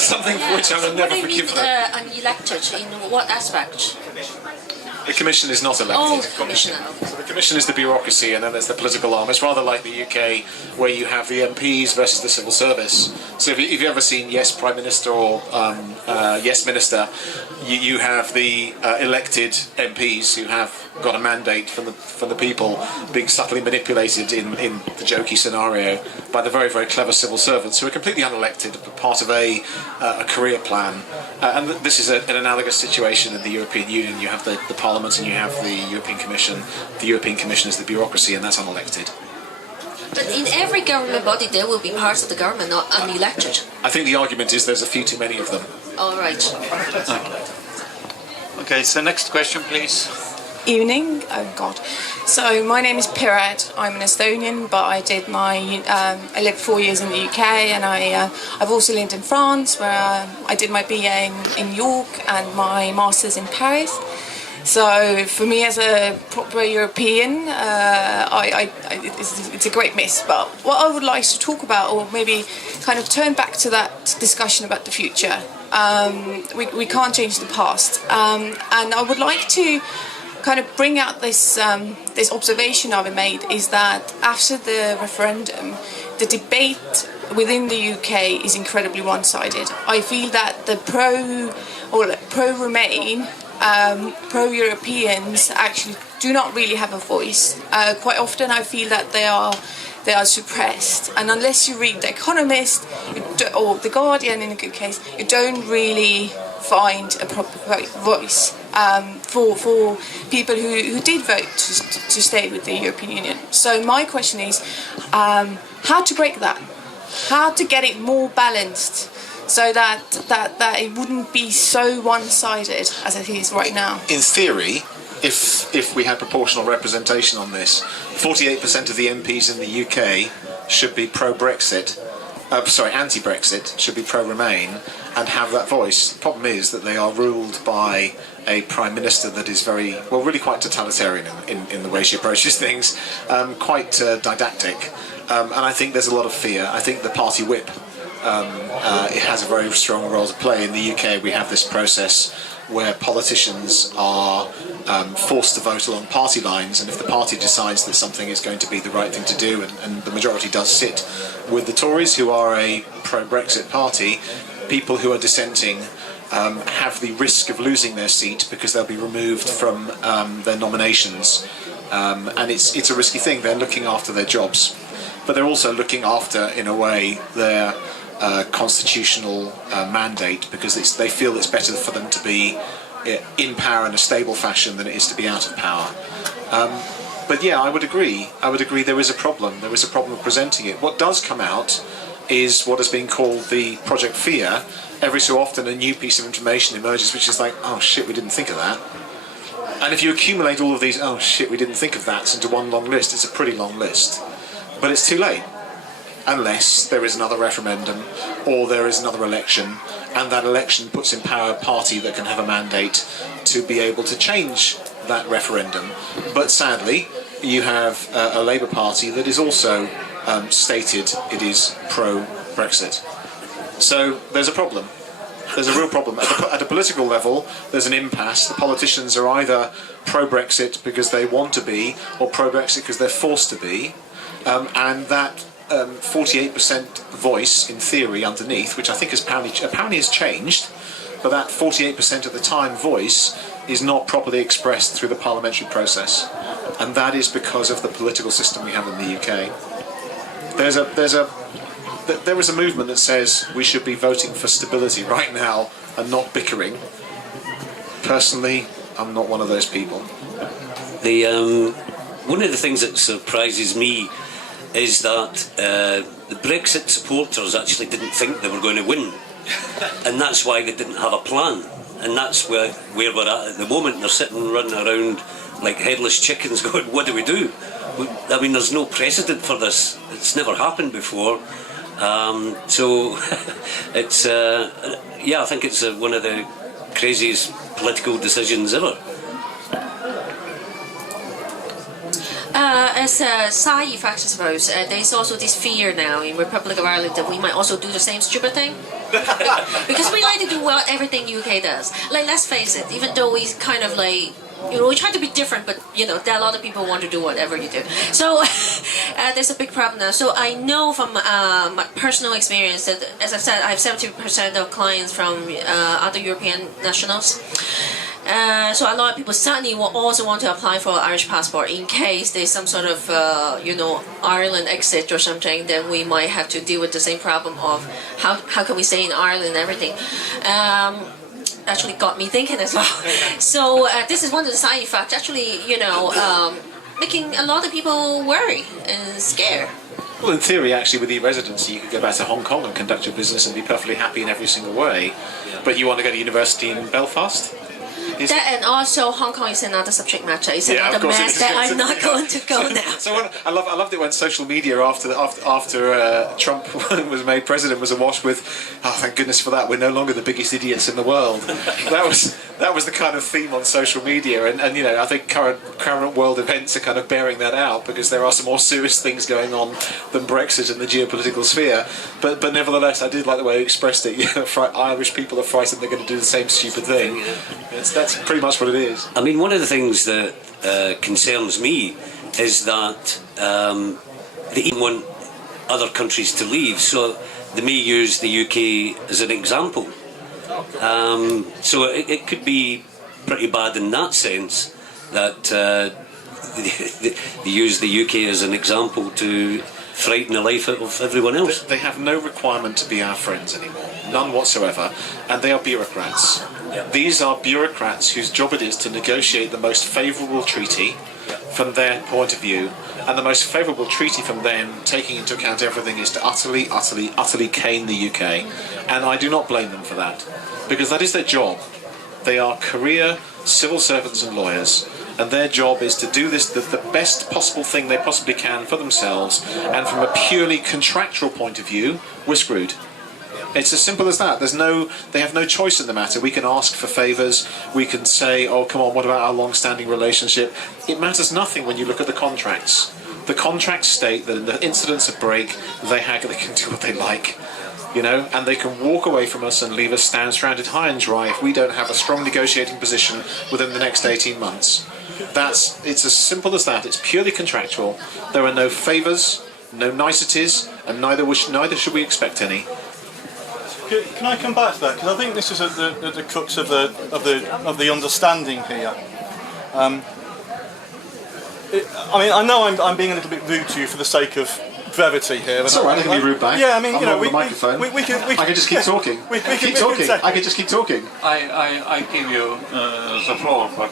Something for which I will never forgive them. Unelected in what aspect? The Commission is not elected. Oh, the Commissioner. So the Commission is the bureaucracy, and then there's the political arm. It's rather like the UK, where you have the MPs versus the civil service. So if you've ever seen Yes Prime Minister or Yes Minister, you have the elected MPs who have got a mandate from the people being subtly manipulated in the jokey scenario by the very, very clever civil servants who are completely unelected, part of a career plan. And this is an analogous situation in the European Union. You have the Parliament and you have the European Commission. The European Commission is the bureaucracy, and that's unelected. But in every government body, there will be parts of the government not unelected. I think the argument is there's a few too many of them. All right. Okay, so next question, please. Evening. Oh God. So my name is Pirat. I'm an Estonian, but I did I lived 4 years in the UK, and I've also lived in France, where I did my BA in York and my masters in Paris. So for me as a proper European, it's a great miss. But what I would like to talk about, or maybe kind of turn back to that discussion about the future. We can't change the past. And I would like to kind of bring out this observation I've made, is that after the referendum, the debate within the UK is incredibly one-sided. I feel that the pro-Remain, pro-Europeans actually do not really have a voice. Quite often I feel that they are suppressed, and unless you read The Economist or The Guardian in a good case, you don't really find a proper voice for people who did vote to stay with the European Union. So my question is, how to break that? How to get it more balanced so that it wouldn't be so one-sided as it is right now? In theory, if we had proportional representation on this, 48% of the MPs in the UK should be pro-Brexit, anti-Brexit, should be pro-Remain, and have that voice. The problem is that they are ruled by a Prime Minister that is really quite totalitarian in the way she approaches things, quite didactic, and I think there's a lot of fear. I think the party whip it has a very strong role to play. In the UK we have this process where politicians are forced to vote along party lines, and if the party decides that something is going to be the right thing to do, and the majority does sit with the Tories, who are a pro-Brexit party, people who are dissenting have the risk of losing their seat because they'll be removed from their nominations, and it's a risky thing. They're looking after their jobs, but they're also looking after, in a way, their constitutional mandate, because they feel it's better for them to be in power in a stable fashion than it is to be out of power. But yeah, I would agree there is a problem. There is a problem of presenting it. What does come out is what has been called the Project Fear. Every so often a new piece of information emerges which is like, oh shit, we didn't think of that. And if you accumulate all of these, oh shit, we didn't think of that, into one long list, it's a pretty long list. But it's too late. Unless there is another referendum or there is another election, and that election puts in power a party that can have a mandate to be able to change that referendum. But sadly, you have a Labour Party that is also stated it is pro-Brexit. So there's a problem. There's a real problem. At a political level, there's an impasse. The politicians are either pro-Brexit because they want to be, or pro-Brexit because they're forced to be, and that 48% voice, in theory, underneath, which I think apparently has changed, but that 48% of the time voice is not properly expressed through the parliamentary process, and that is because of the political system we have in the UK. There is a movement that says we should be voting for stability right now and not bickering. Personally, I'm not one of those people. One of the things that surprises me is that the Brexit supporters actually didn't think they were going to win, and that's why they didn't have a plan, and that's where we're at the moment. They're sitting running around like headless chickens going, what do we do? I mean, there's no precedent for this. It's never happened before. So it's I think it's one of the craziest political decisions ever. As a side effect, I suppose, there's also this fear now in Republic of Ireland that we might also do the same stupid thing. Because we like to do everything UK does. Like, let's face it, even though we kind of like, we try to be different, but there are a lot of people who want to do whatever you do. So there's a big problem now. So I know from my personal experience that, as I said, I have 70% of clients from other European nationals. So a lot of people certainly will also want to apply for an Irish passport in case there's some sort of, Ireland exit or something. Then we might have to deal with the same problem of how can we stay in Ireland and everything. Actually got me thinking as well. So this is one of the side effects. Actually, making a lot of people worry and scared. Well, in theory, actually, with e-residency, you could go back to Hong Kong and conduct your business and be perfectly happy in every single way. Yeah. But you want to go to university in Belfast? That, and also Hong Kong is another subject matter. It's another mess that I'm not going to go now. So I loved it when social media after Trump was made president was awash with, oh, thank goodness for that, we're no longer the biggest idiots in the world. that that was the kind of theme on social media, and you know, I think current world events are kind of bearing that out, because there are some more serious things going on than Brexit in the geopolitical sphere. But nevertheless, I did like the way you expressed it. You know, Irish people are frightened they're going to do the same stupid thing. That's pretty much what it is. I mean, one of the things that concerns me is that they even want other countries to leave, so they may use the UK as an example. So it could be pretty bad in that sense, that they use the UK as an example to frighten the life out of everyone else. They have no requirement to be our friends anymore, none whatsoever, and they are bureaucrats. These are bureaucrats whose job it is to negotiate the most favourable treaty from their point of view, and the most favourable treaty from them, taking into account everything, is to utterly cane the UK. And I do not blame them for that, because that is their job. They are career civil servants and lawyers, and their job is to do this the best possible thing they possibly can for themselves, and from a purely contractual point of view, we're screwed. It's as simple as that. They have no choice in the matter. We can ask for favours, we can say, oh come on, what about our long-standing relationship? It matters nothing when you look at the contracts. The contracts state that in the incidents of break, they can do what they like. You know, and they can walk away from us and leave us stranded high and dry if we don't have a strong negotiating position within the next 18 months. It's as simple as that. It's purely contractual. There are no favours, no niceties, and neither should we expect any. Can I come back to that? Because I think this is at the crux of the understanding here. I mean, I know I'm being a little bit rude to you for the sake of brevity here. It's all right. I can be rude back. Yeah, I mean, I'm on the microphone. I can just keep talking. I can just keep talking. I give you the floor, but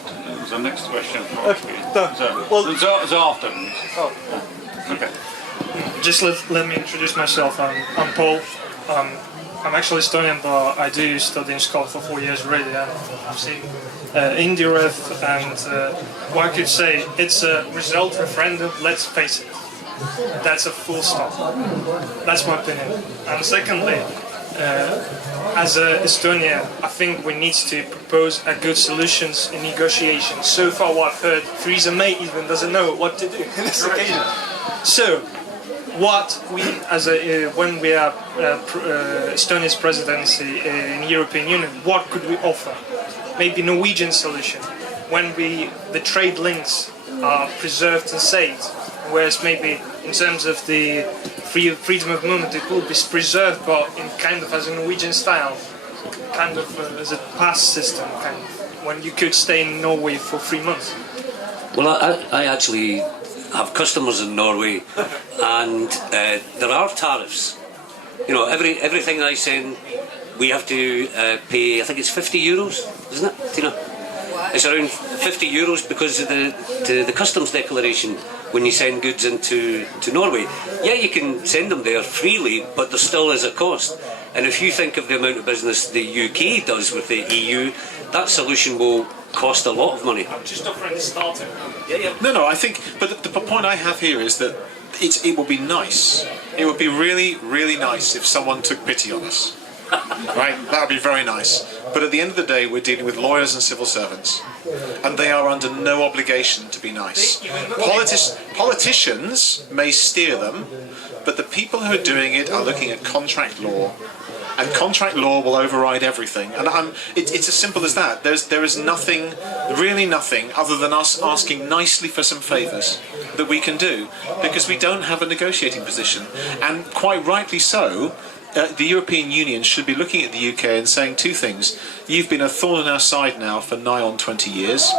the next question probably. The after. Oh. Okay. Just let me introduce myself. I'm Paul. I'm actually Estonian, but I do study in Scotland for 4 years already, and I've seen IndyRef, and what I could say, it's a result referendum, let's face it. That's a full stop. That's my opinion. And secondly, as Estonia, I think we need to propose a good solutions in negotiations. So far what I've heard, Theresa May even doesn't know what to do in this occasion. So, what we, when we are Estonia's presidency in European Union, what could we offer? Maybe Norwegian solution, when the trade links are preserved and saved, whereas maybe in terms of the freedom of movement it will be preserved, but in kind of as a Norwegian style, kind of as a pass system, kind of, when you could stay in Norway for 3 months. Well, I actually have customers in Norway, and there are tariffs. You know, everything I send, we have to pay. I think it's €50, isn't it, Tina? It's around €50 because of the customs declaration when you send goods into Norway. Yeah, you can send them there freely, but there still is a cost. And if you think of the amount of business the UK does with the EU, that solution will cost a lot of money. I'm just offering to start it. Yeah. No, I think, but the point I have here is that it would be nice. It would be really, really nice if someone took pity on us. Right? That would be very nice. But at the end of the day, we're dealing with lawyers and civil servants, and they are under no obligation to be nice. Politicians may steer them, but the people who are doing it are looking at contract law, and contract law will override everything. And it's as simple as that. There is nothing, really nothing, other than us asking nicely for some favours that we can do, because we don't have a negotiating position. And quite rightly so, the European Union should be looking at the UK and saying two things. You've been a thorn in our side now for nigh on 20 years.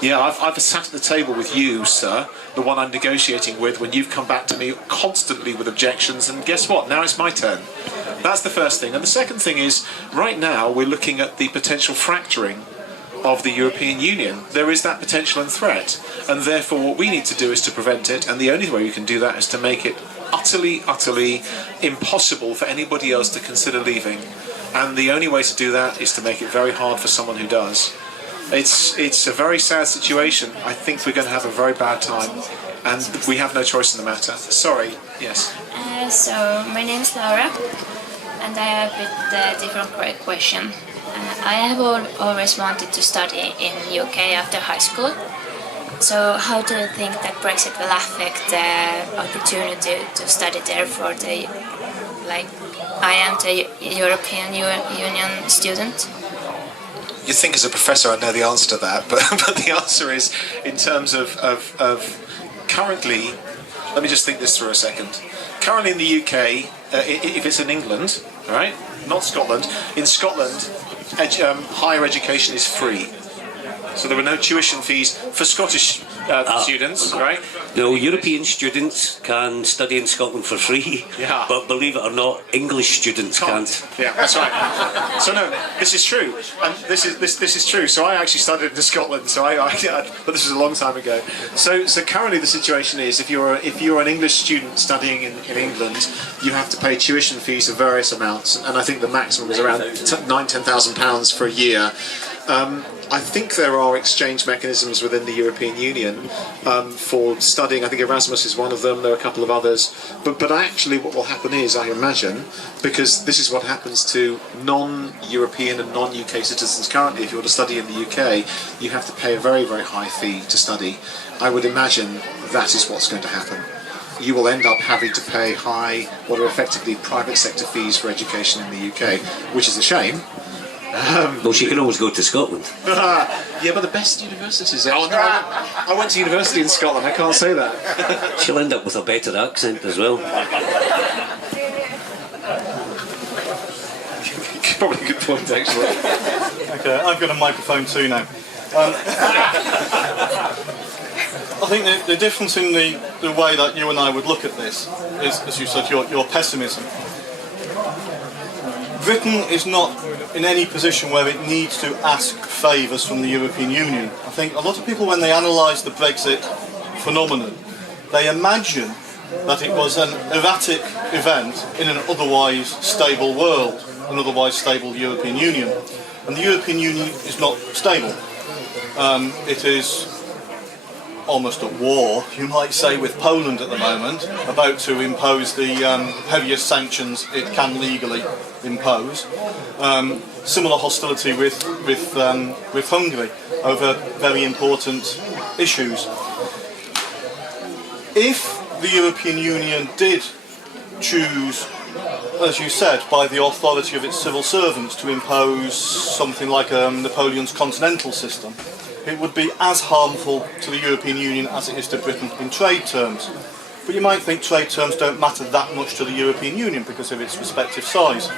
Yeah, I've sat at the table with you, sir, the one I'm negotiating with, when you've come back to me constantly with objections, and guess what? Now it's my turn. That's the first thing. And the second thing is, right now we're looking at the potential fracturing of the European Union. There is that potential and threat, and therefore what we need to do is to prevent it, and the only way we can do that is to make it utterly impossible for anybody else to consider leaving. And the only way to do that is to make it very hard for someone who does. It's a very sad situation. I think we're going to have a very bad time, and we have no choice in the matter. Sorry, yes. So my name is Laura, and I have a bit different question. I have always wanted to study in UK after high school. So how do you think that Brexit will affect the opportunity to study there for the, like, I am the European Union student? You'd think as a professor I'd know the answer to that, but the answer is, in terms of currently, let me just think this through a second. Currently in the UK, if it's in England, right, not Scotland, in Scotland, higher education is free. So there were no tuition fees for Scottish students, right? No, European students can study in Scotland for free, Yeah. but believe it or not, English students can't. Yeah, that's right. So no, this is true, and this is true. So I actually studied in Scotland. So but this was a long time ago. So currently the situation is, if you're an English student studying in England, you have to pay tuition fees of various amounts, and I think the maximum is around £9,000 for a year. I think there are exchange mechanisms within the European Union for studying. I think Erasmus is one of them. There are a couple of others. But actually what will happen is, I imagine, because this is what happens to non-European and non-UK citizens currently, if you want to study in the UK, you have to pay a very, very high fee to study. I would imagine that is what's going to happen. You will end up having to pay high, what are effectively private sector fees for education in the UK, which is a shame. Well, she can always go to Scotland. Yeah, but the best universities. I went to university in Scotland. I can't say that. She'll end up with a better accent as well. Probably a good point, actually. Okay, I've got a microphone too now. I think the difference in the way that you and I would look at this is, as you said, your pessimism. Britain is not in any position where it needs to ask favours from the European Union. I think a lot of people, when they analyse the Brexit phenomenon, they imagine that it was an erratic event in an otherwise stable world, an otherwise stable European Union. And the European Union is not stable. It is almost at war, you might say, with Poland at the moment, about to impose the heaviest sanctions it can legally impose. Similar hostility with Hungary over very important issues. If the European Union did choose, as you said, by the authority of its civil servants to impose something like Napoleon's continental system, it would be as harmful to the European Union as it is to Britain in trade terms. But you might think trade terms don't matter that much to the European Union because of its respective size.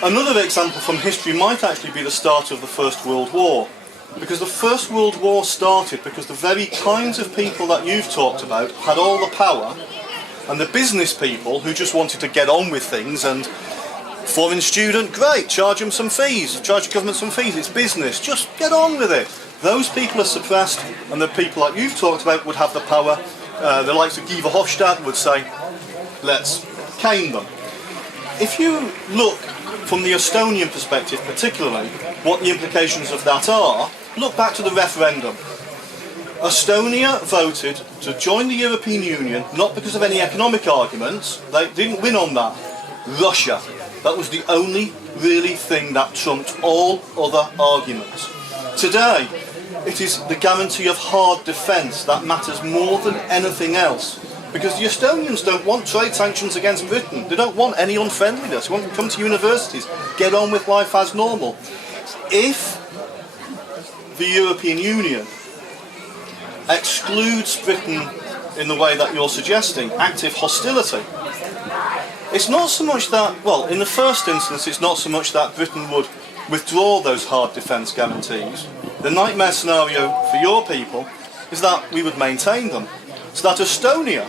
Another example from history might actually be the start of the First World War. Because the First World War started because the very kinds of people that you've talked about had all the power, and the business people who just wanted to get on with things, and foreign student, great, charge them some fees, charge government some fees, it's business, just get on with it. Those people are suppressed, and the people that you've talked about would have the power. The likes of Guy Verhofstadt would say, let's cane them. If you look from the Estonian perspective particularly, what the implications of that are, look back to the referendum. Estonia voted to join the European Union not because of any economic arguments, they didn't win on that. Russia. That was the only really thing that trumped all other arguments. Today, it is the guarantee of hard defence that matters more than anything else. Because the Estonians don't want trade sanctions against Britain. They don't want any unfriendliness. They want them to come to universities, get on with life as normal. If the European Union excludes Britain in the way that you're suggesting, active hostility, it's not so much that, well, in the first instance, it's not so much that Britain would withdraw those hard defence guarantees. The nightmare scenario for your people is that we would maintain them. So that Estonia,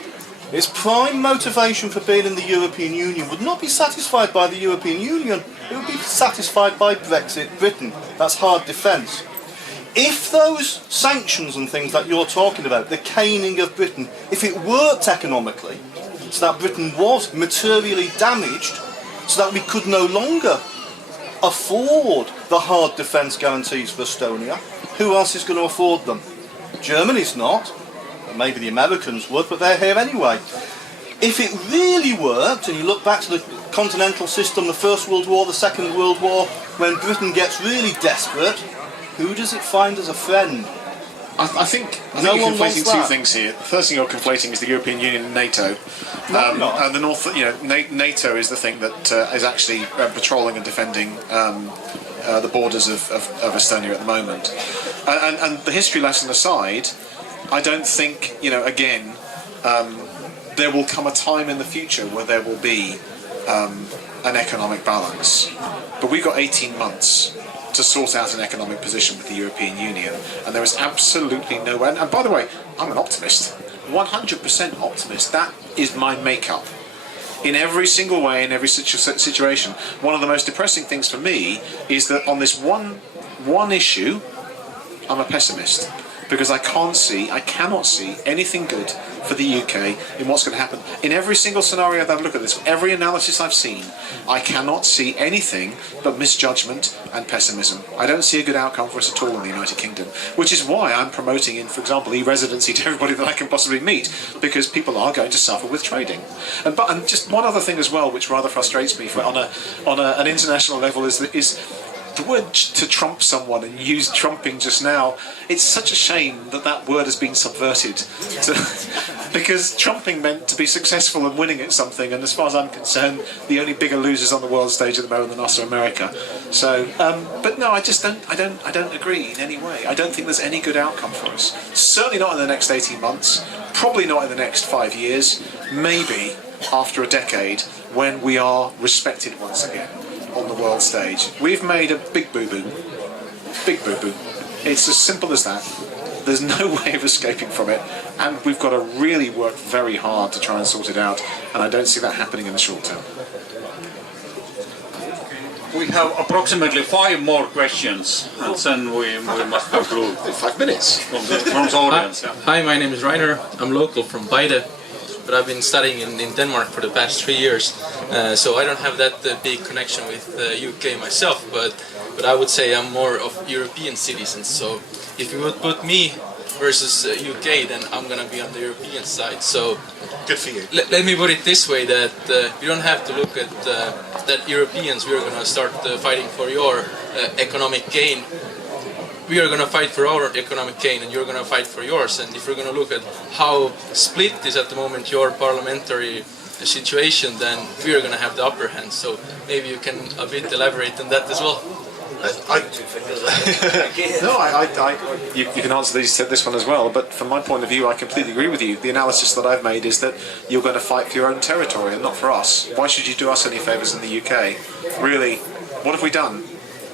its prime motivation for being in the European Union, would not be satisfied by the European Union, it would be satisfied by Brexit Britain. That's hard defence. If those sanctions and things that you're talking about, the caning of Britain, if it worked economically, so that Britain was materially damaged, so that we could no longer afford the hard defence guarantees for Estonia, who else is going to afford them? Germany's not, maybe the Americans would, but they're here anyway. If it really worked, and you look back to the continental system, the First World War, the Second World War, when Britain gets really desperate, who does it find as a friend? I think No you're one wants conflating two that. things here. The first thing you're conflating is the European Union and NATO. not. And the North, NATO is the thing that is actually patrolling and defending the borders of Estonia at the moment. And the history lesson aside, I don't think, again, there will come a time in the future where there will be an economic balance. But we've got 18 months to sort out an economic position with the European Union, and there is absolutely no way. And by the way, I'm an optimist, 100% optimist. That is my makeup. In every single way, in every situation. One of the most depressing things for me is that on this one issue, I'm a pessimist. Because I cannot see anything good for the UK in what's going to happen. In every single scenario that I've looked at this, every analysis I've seen, I cannot see anything but misjudgment and pessimism. I don't see a good outcome for us at all in the United Kingdom, which is why I'm promoting, for example, e-residency to everybody that I can possibly meet, because people are going to suffer with trading. And just one other thing as well, which rather frustrates me on an international level, is the word to trump someone, and you used trumping just now. It's such a shame that word has been subverted because trumping meant to be successful and winning at something, and as far as I'm concerned, the only bigger losers on the world stage at the moment than us are America. So but no, I don't agree in any way. I don't think there's any good outcome for us, certainly not in the next 18 months, probably not in the next 5 years, maybe after a decade when we are respected once again on the world stage. We've made a big boo-boo. Big boo-boo. It's as simple as that. There's no way of escaping from it, and we've got to really work very hard to try and sort it out, and I don't see that happening in the short term. We have approximately 5 more questions, and then we must conclude. 5 minutes. From the audience. Yeah. Hi, my name is Rainer. I'm local from Paide, but I've been studying in Denmark for the past 3 years, so I don't have that big connection with UK myself, but I would say I'm more of European citizen. So if you would put me versus UK, then I'm gonna be on the European side. So good for you. Let me put it this way: that you don't have to look at that Europeans. We're gonna start fighting for your economic gain. We are going to fight for our economic gain, and you're going to fight for yours. And if you're going to look at how split is at the moment your parliamentary situation, then we are going to have the upper hand. So maybe you can a bit elaborate on that as well. You can answer this one as well, but from my point of view, I completely agree with you. The analysis that I've made is that you're going to fight for your own territory and not for us. Why should you do us any favours in the UK? Really, what have we done?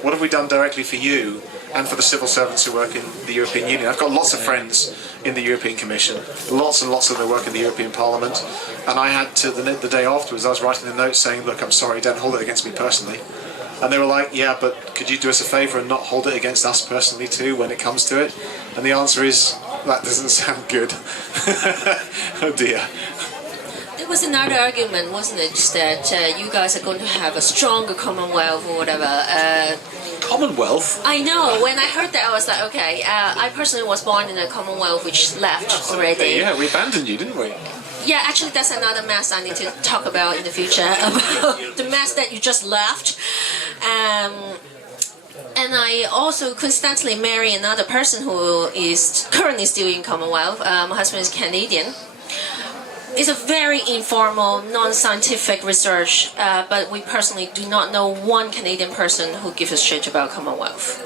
What have we done directly for you and for the civil servants who work in the European Union? I've got lots of friends in the European Commission, lots and lots of them work in the European Parliament, and I had to, the day afterwards, I was writing a note saying, look, I'm sorry, don't hold it against me personally. And they were like, yeah, but could you do us a favour and not hold it against us personally too when it comes to it? And the answer is, that doesn't sound good. Oh dear. There was another argument, wasn't it, that you guys are going to have a stronger Commonwealth or whatever. Commonwealth? I know. When I heard that, I was like, okay. I personally was born in a Commonwealth which left already. Yeah, we abandoned you, didn't we? Yeah, actually, that's another mess I need to talk about in the future, about the mess that you just left. And I also coincidentally marry another person who is currently still in Commonwealth. My husband is Canadian. It's a very informal, non-scientific research, but we personally do not know one Canadian person who gives a shit about Commonwealth.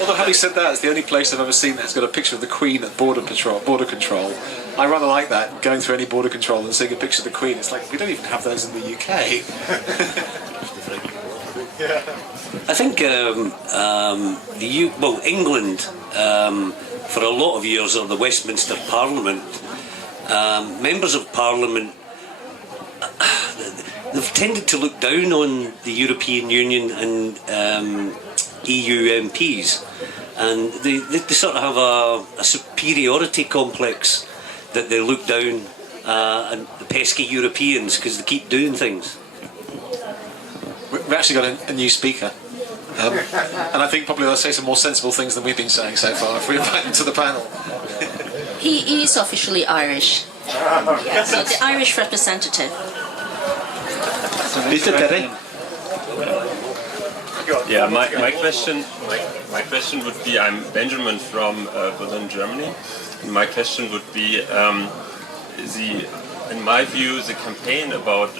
Although having said that, it's the only place I've ever seen that's got a picture of the Queen at border control. I rather like that, going through any border control and seeing a picture of the Queen. It's like, we don't even have those in the UK. I think England, for a lot of years, or the Westminster Parliament, members of Parliament, they've tended to look down on the European Union and EU MPs, and they sort of have a superiority complex that they look down on the pesky Europeans because they keep doing things. We've actually got a new speaker, and I think probably they'll say some more sensible things than we've been saying so far if we invite him to the panel. He is officially Irish. So the Irish representative. Peter Cheney. Yeah, my question would be, I'm Benjamin from Berlin, Germany. And my question would be, in my view, the campaign about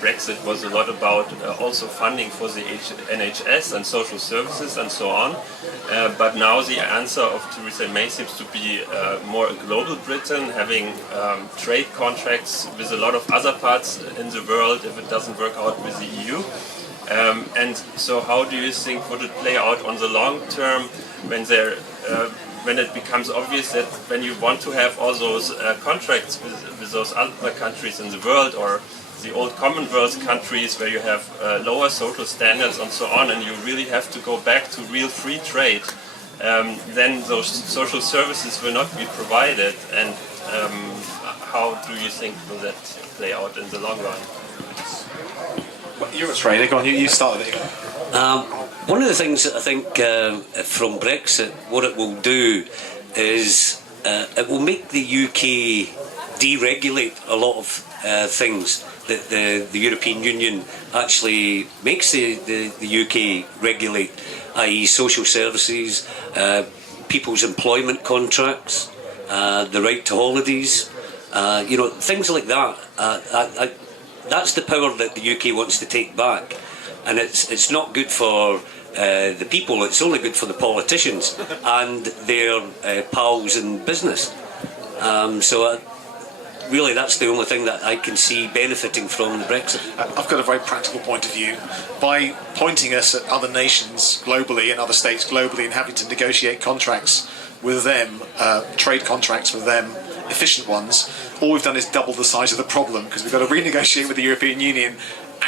Brexit was a lot about also funding for the NHS and social services and so on. But now the answer of Theresa May seems to be more a global Britain, having trade contracts with a lot of other parts in the world if it doesn't work out with the EU. And so how do you think would it play out on the long term when it becomes obvious that when you want to have all those contracts with those other countries in the world, or the old Commonwealth countries where you have lower social standards and so on, and you really have to go back to real free trade, then those social services will not be provided. And how do you think will that play out in the long run? You're Australian. Go on, you started it. One of the things that I think from Brexit, what it will do is it will make the UK deregulate a lot of things that the European Union actually makes the UK regulate, i.e. social services, people's employment contracts, the right to holidays, things like that. That's the power that the UK wants to take back, and it's not good for the people. It's only good for the politicians and their pals in business. Really, that's the only thing that I can see benefiting from the Brexit. I've got a very practical point of view. By pointing us at other nations globally and other states globally and having to negotiate contracts with them, trade contracts with them, efficient ones, all we've done is double the size of the problem, because we've got to renegotiate with the European Union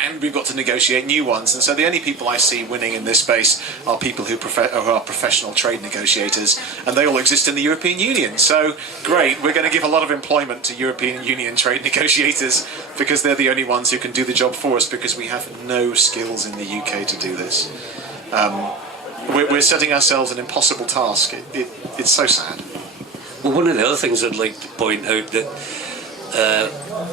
and we've got to negotiate new ones. And so the only people I see winning in this space are people who are professional trade negotiators, and they all exist in the European Union. So great, we're going to give a lot of employment to European Union trade negotiators because they're the only ones who can do the job for us, because we have no skills in the UK to do this. We're setting ourselves an impossible task. It's so sad. Well, one of the other things I'd like to point out that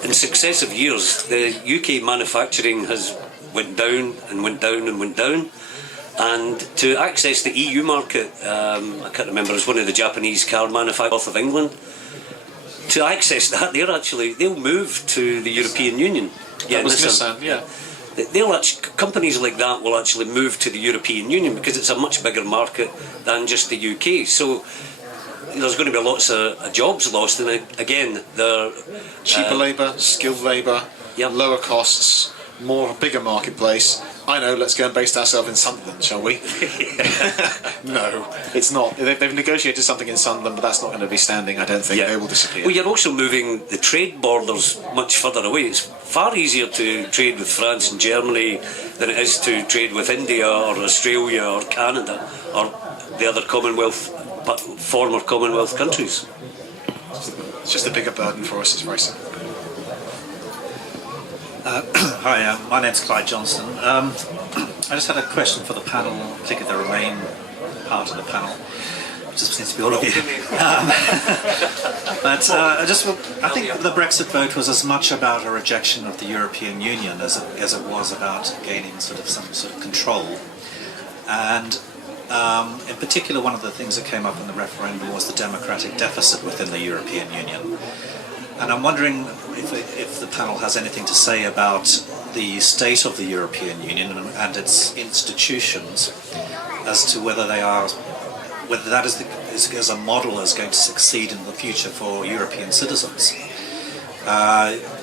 in successive years, the UK manufacturing has went down and went down and went down, and to access the EU market, I can't remember, it's one of the Japanese car manufacturers of England. To access that, they'll move to the European Union. Yeah, that was Nissan, yeah. Companies like that will actually move to the European Union because it's a much bigger market than just the UK. So there's going to be lots of jobs lost, and again, they're cheaper labour, skilled labour, lower costs, bigger marketplace. I know, let's go and base ourselves in Sunderland, shall we? No, it's not. They've negotiated something in Sunderland, but that's not going to be standing, I don't think. They will disappear. Well, you're also moving the trade borders much further away. It's far easier to trade with France and Germany than it is to trade with India or Australia or Canada or the other former Commonwealth countries. It's just a bigger burden for us, it's very simple. Hi, my name's Clyde Johnson. I just had a question for the panel, particularly the Remain part of the panel, which just seems to be all of you. I think the Brexit vote was as much about a rejection of the European Union as it was about gaining some sort of control. And in particular, one of the things that came up in the referendum was the democratic deficit within the European Union. And I'm wondering if the panel has anything to say about the state of the European Union and its institutions, as to whether that is a model that's going to succeed in the future for European citizens.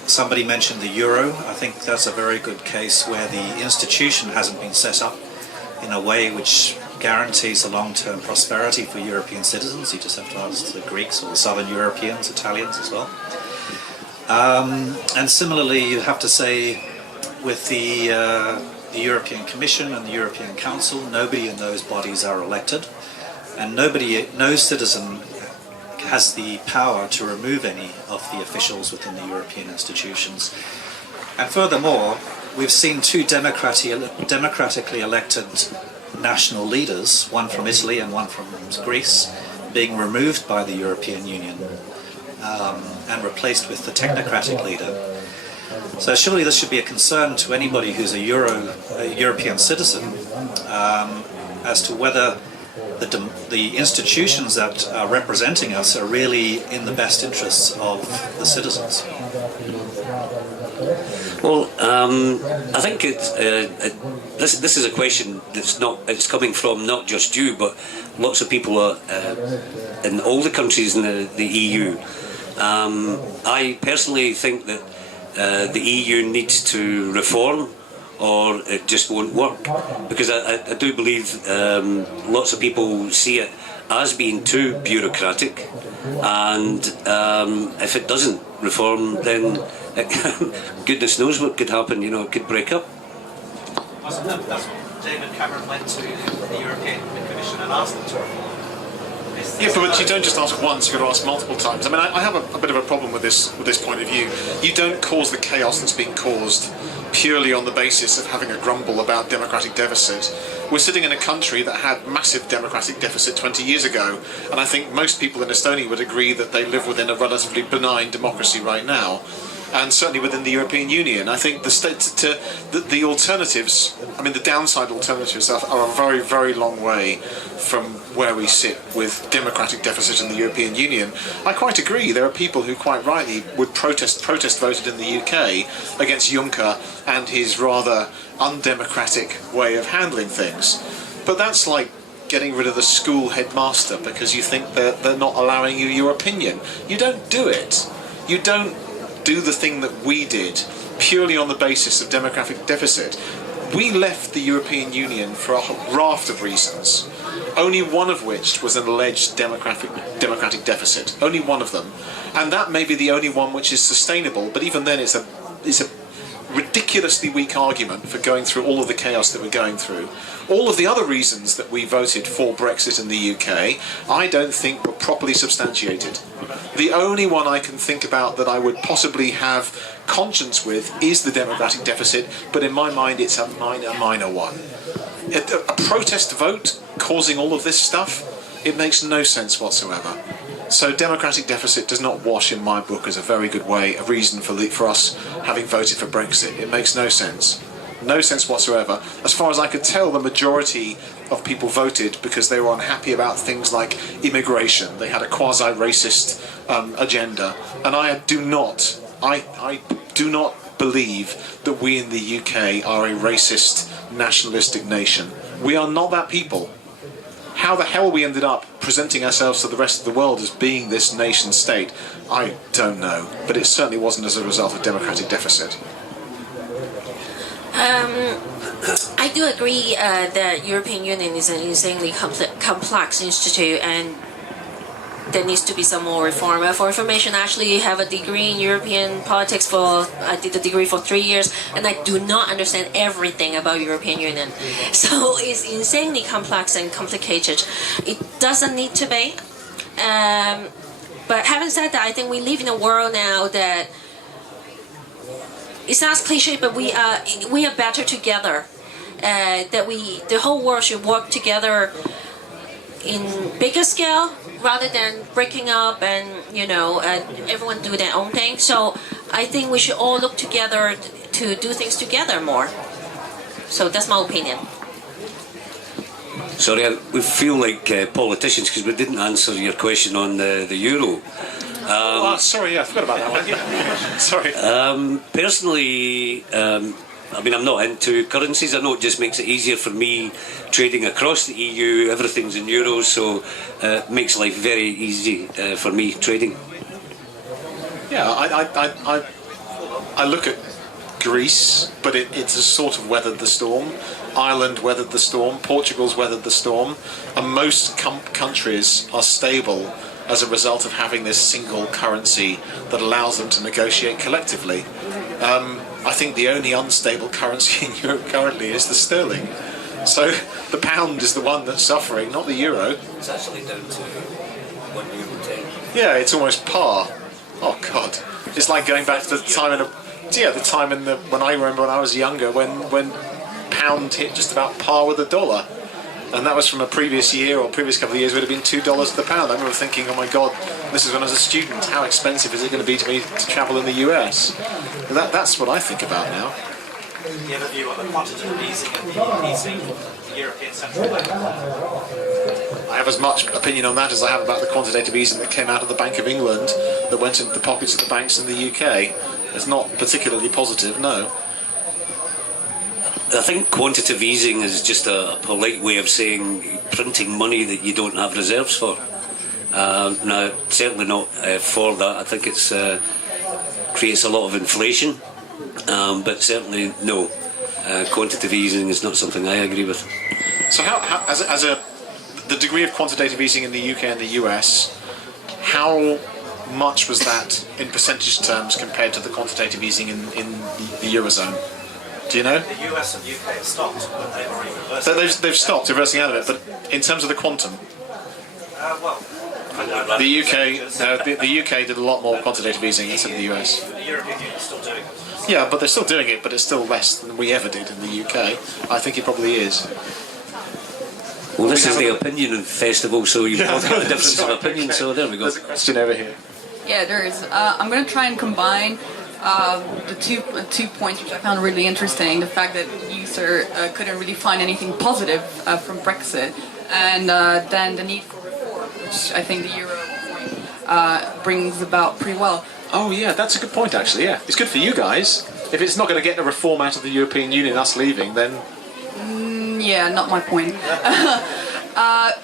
Somebody mentioned the euro. I think that's a very good case where the institution hasn't been set up in a way which guarantees a long-term prosperity for European citizens. You just have to ask the Greeks or the Southern Europeans, Italians as well. And similarly, you have to say with the European Commission and the European Council, nobody in those bodies are elected, and no citizen has the power to remove any of the officials within the European institutions. And furthermore, we've seen two democratically elected national leaders, one from Italy and one from Greece, being removed by the European Union and replaced with the technocratic leader. So surely this should be a concern to anybody who's a European citizen, as to whether the institutions that are representing us are really in the best interests of the citizens. Well, I think this is a question it's coming from not just you, but lots of people in all the countries in the EU. I personally think that the EU needs to reform, or it just won't work, because I do believe lots of people see it as being too bureaucratic, and if it doesn't reform, then goodness knows what could happen. It could break up. That's what David Cameron went to the European Commission and asked them to reform. Yeah, but you don't just ask once, you've got to ask multiple times. I mean, I have a bit of a problem with this point of view. You don't cause the chaos that's being caused purely on the basis of having a grumble about democratic deficit. We're sitting in a country that had massive democratic deficit 20 years ago, and I think most people in Estonia would agree that they live within a relatively benign democracy right now. And certainly within the European Union, I think the alternatives, I mean the downside alternatives are a very, very long way from where we sit with democratic deficit in the European Union. I quite agree, there are people who quite rightly would protest voted in the UK against Juncker and his rather undemocratic way of handling things. But that's like getting rid of the school headmaster because you think they're not allowing you your opinion. You don't do it. You don't do the thing that we did purely on the basis of democratic deficit. We left the European Union for a raft of reasons, only one of which was an alleged democratic deficit. Only one of them. And that may be the only one which is sustainable, but even then it's a ridiculously weak argument for going through all of the chaos that we're going through. All of the other reasons that we voted for Brexit in the UK, I don't think were properly substantiated. The only one I can think about that I would possibly have conscience with is the democratic deficit, but in my mind it's a minor one. A protest vote causing all of this stuff, it makes no sense whatsoever. So democratic deficit does not wash in my book as a very good way, a reason for us having voted for Brexit. It makes no sense. No sense whatsoever. As far as I could tell, the majority of people voted because they were unhappy about things like immigration. They had a quasi-racist agenda. And I do not believe that we in the UK are a racist, nationalistic nation. We are not that people. How the hell we ended up presenting ourselves to the rest of the world as being this nation state, I don't know. But it certainly wasn't as a result of democratic deficit. I do agree that European Union is an insanely complex institute, and there needs to be some more reform. For information, I actually have a degree in European politics. I did the degree for 3 years, and I do not understand everything about European Union. So it's insanely complex and complicated. It doesn't need to be. But having said that, I think we live in a world now that it sounds cliche, but we are better together. That the whole world should work together in bigger scale rather than breaking up and everyone do their own thing. So I think we should all look together to do things together more. So that's my opinion. Sorry, we feel like politicians because we didn't answer your question on the euro. Sorry, I forgot about that one. Sorry. Personally, I'm not into currencies. I know it just makes it easier for me trading across the EU. Everything's in euros, so it makes life very easy for me trading. Yeah, I look at Greece, but it's a sort of weathered the storm. Ireland weathered the storm. Portugal's weathered the storm. And most countries are stable as a result of having this single currency that allows them to negotiate collectively. I think the only unstable currency in Europe currently is the sterling. So the pound is the one that's suffering, not the euro. It's actually down to €1.10. Yeah, it's almost par. Oh God, it's like going back to the time when I remember when I was younger, when pound hit just about par with the dollar. And that was from a previous year or previous couple of years, it would have been $2 to the pound. I remember thinking, oh my God, this is when I was a student. How expensive is it going to be to me to travel in the US? And that's what I think about now. you have a view on the quantitative easing and the easing of the European Central Bank? I have as much opinion on that as I have about the quantitative easing that came out of the Bank of England that went into the pockets of the banks in the UK. It's not particularly positive, no. I think quantitative easing is just a polite way of saying printing money that you don't have reserves for. No, certainly not for that. I think it's creates a lot of inflation, but certainly no. Quantitative easing is not something I agree with. So the degree of quantitative easing in the UK and the US, how much was that in percentage terms compared to the quantitative easing in the Eurozone? Do you know? The US and UK have stopped, but they've already reversed. So they've stopped reversing out of it, but in terms of the quantum, the UK did a lot more quantitative easing instead of the US. The European Union is still doing it. Yeah, but they're still doing it, but it's still less than we ever did in the UK. I think it probably is. Well, this is the opinion festival, so you've got a difference of opinion, so there we go. There's a question over here. Yeah, there is. I'm going to try and combine the two points which I found really interesting. The fact that you, sir, couldn't really find anything positive from Brexit, and then the need for reform, which I think the Euro point brings about pretty well. Oh yeah, that's a good point actually, yeah. It's good for you guys. If it's not going to get a reform out of the European Union, us leaving, then... Yeah, not my point.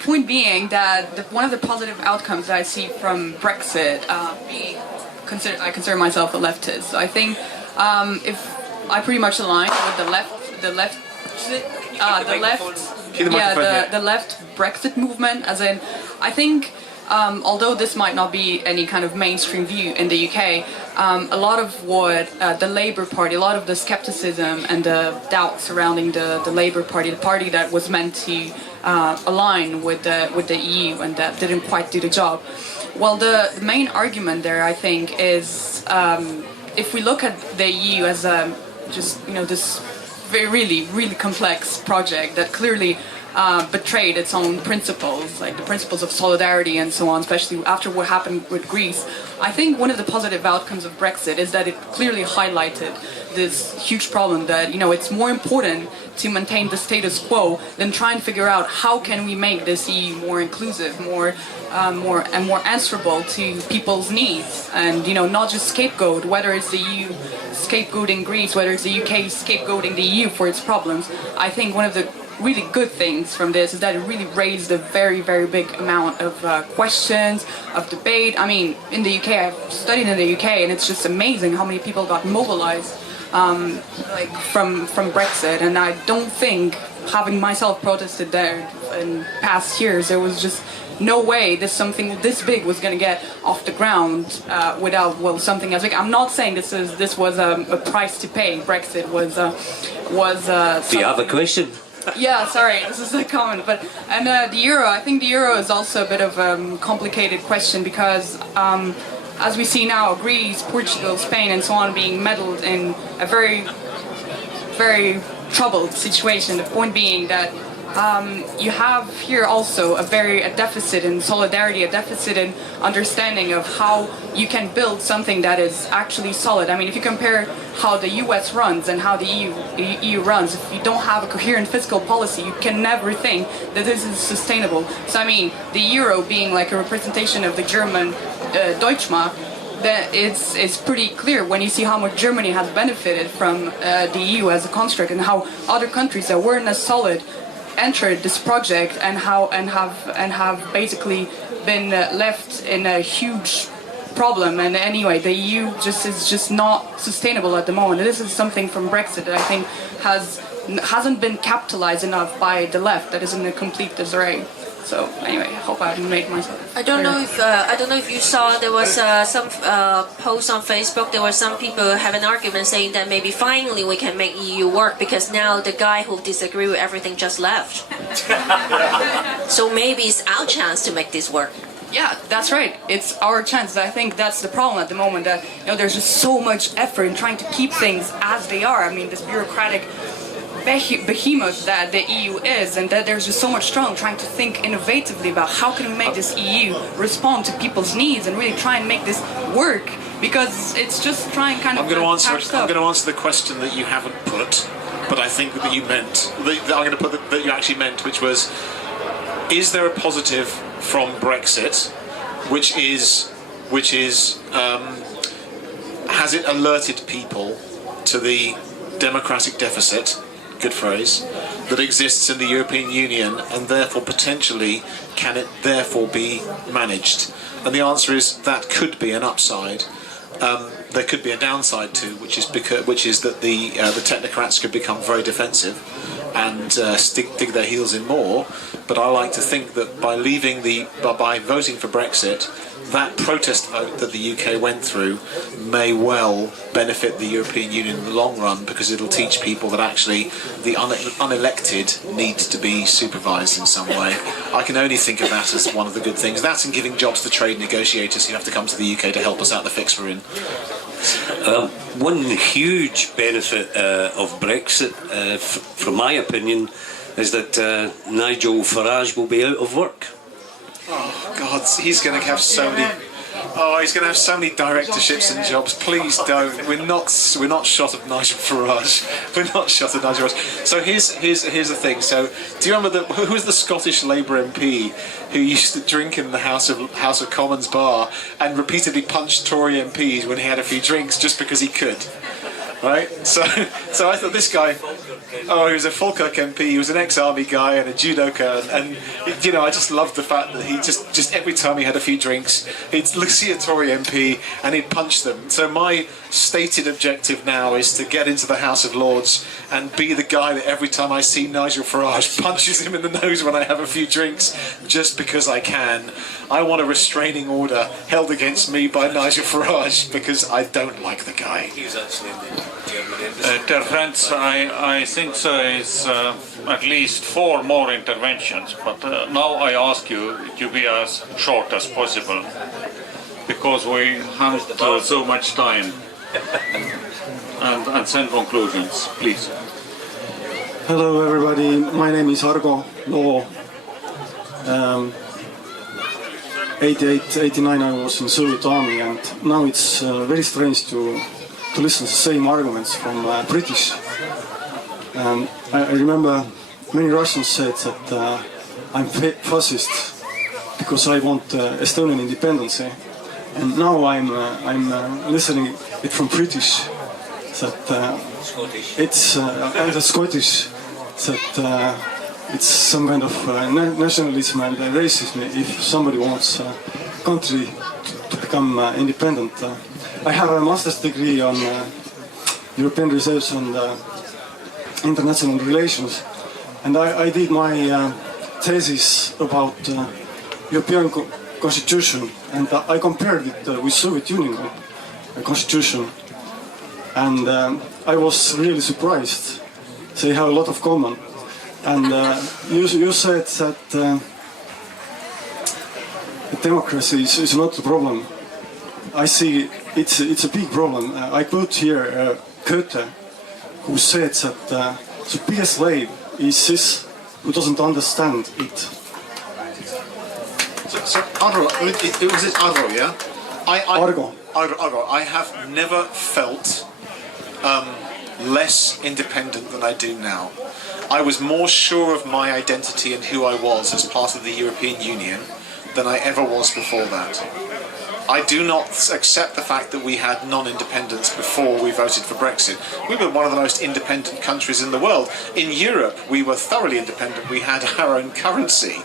Point being that one of the positive outcomes that I see from Brexit, I consider myself a leftist. So I think if I pretty much align with the left Brexit movement, as in, I think. Although this might not be any kind of mainstream view in the UK, a lot of what the Labour Party, a lot of the skepticism and the doubt surrounding the Labour Party, the party that was meant to align with the EU and that didn't quite do the job. Well, the main argument there, I think, is if we look at the EU as this really complex project that clearly betrayed its own principles, like the principles of solidarity and so on, especially after what happened with Greece. I think one of the positive outcomes of Brexit is that it clearly highlighted this huge problem that, it's more important to maintain the status quo than try and figure out how can we make this EU more inclusive, more answerable to people's needs, and not just scapegoat, whether it's the EU scapegoating Greece, whether it's the UK scapegoating the EU for its problems. I think one of the really good things from this is that it really raised a very, very big amount of questions, of debate. I mean, in the UK, I've studied in the UK, and it's just amazing how many people got mobilized from Brexit. And I don't think, having myself protested there in past years, there was just no way something this big was going to get off the ground without something as big. I'm not saying this was a price to pay. Brexit was. Do you have a question? Yeah, sorry, this is a comment, and the euro. I think the euro is also a bit of a complicated question because, as we see now, Greece, Portugal, Spain, and so on being meddled in a very, very troubled situation. The point being that you have here also a deficit in solidarity, a deficit in understanding of how you can build something that is actually solid. I mean, if you compare how the US runs and how the EU runs, if you don't have a coherent fiscal policy, you can never think that this is sustainable. So I mean, the euro being like a representation of the German Deutschmark, that it's pretty clear when you see how much Germany has benefited from the EU as a construct, and how other countries that weren't as solid entered this project and have basically been left in a huge problem. And anyway, the EU is just not sustainable at the moment. This is something from Brexit that I think hasn't been capitalized enough by the left. That is in a complete disarray. So anyway, I hope I made myself. I don't know if you saw there was some posts on Facebook. There were some people have an argument saying that maybe finally we can make EU work because now the guy who disagreed with everything just left. So maybe it's our chance to make this work. Yeah, that's right. It's our chance. I think that's the problem at the moment. That there's just so much effort in trying to keep things as they are. I mean, this bureaucratic behemoth that the EU is, and that there's just so much struggle trying to think innovatively about how can we make this EU respond to people's needs and really try and make this work because it's just trying kind of. I'm going to answer the question that you haven't put, but I think that you meant. That I'm going to put that you actually meant, which was: is there a positive from Brexit, which is has it alerted people to the democratic deficit? Good phrase, that exists in the European Union, and therefore potentially can it therefore be managed? And the answer is that could be an upside. There could be a downside too, which is that the technocrats could become very defensive and dig their heels in more. But I like to think that by voting for Brexit, that protest vote that the UK went through may well benefit the European Union in the long run, because it'll teach people that actually the unelected need to be supervised in some way. I can only think of that as one of the good things. That and giving jobs to trade negotiators who have to come to the UK to help us out the fix we're in. One huge benefit of Brexit, from my opinion, is that Nigel Farage will be out of work. Oh God, he's going to have so many. Oh, he's going to have so many directorships and jobs. Please don't. We're not shot of Nigel Farage. We're not shot of Nigel Farage. So here's the thing. So do you remember who was the Scottish Labour MP who used to drink in the House of Commons bar and repeatedly punched Tory MPs when he had a few drinks just because he could? Right? So I thought this guy, he was a Falkirk MP, he was an ex-army guy and a judoka, and you know, I just loved the fact that he just every time he had a few drinks, he'd see a Tory MP and he'd punch them. So my stated objective now is to get into the House of Lords and be the guy that every time I see Nigel Farage punches him in the nose when I have a few drinks, just because I can. I want a restraining order held against me by Nigel Farage because I don't like the guy. He was actually in the Dear friends, I think there is at least 4 more interventions, but now I ask you to be as short as possible, because we have so much time, and send conclusions, please. Hello everybody, my name is Argo Loo. 88, 89 I was in Soviet army, and now it's very strange to listen to the same arguments from British. I remember many Russians said that I'm fascist because I want Estonian independence, and now I'm listening it from British that it's and the Scottish that it's some kind of nationalism and racism if somebody wants a country to become independent. I have a master's degree on European research and international relations, and I did my thesis about European constitution, and I compared it with Soviet Union constitution, and I was really surprised. They have a lot of common, and you said that democracy is not the problem. I see it's a big problem. I quote here Goethe, who said that the biggest slave is this who doesn't understand it. So Argo, was it Argo, yeah? Argo. I have never felt less independent than I do now. I was more sure of my identity and who I was as part of the European Union than I ever was before that. I do not accept the fact that we had non-independence before we voted for Brexit. We were one of the most independent countries in the world. In Europe, we were thoroughly independent. We had our own currency.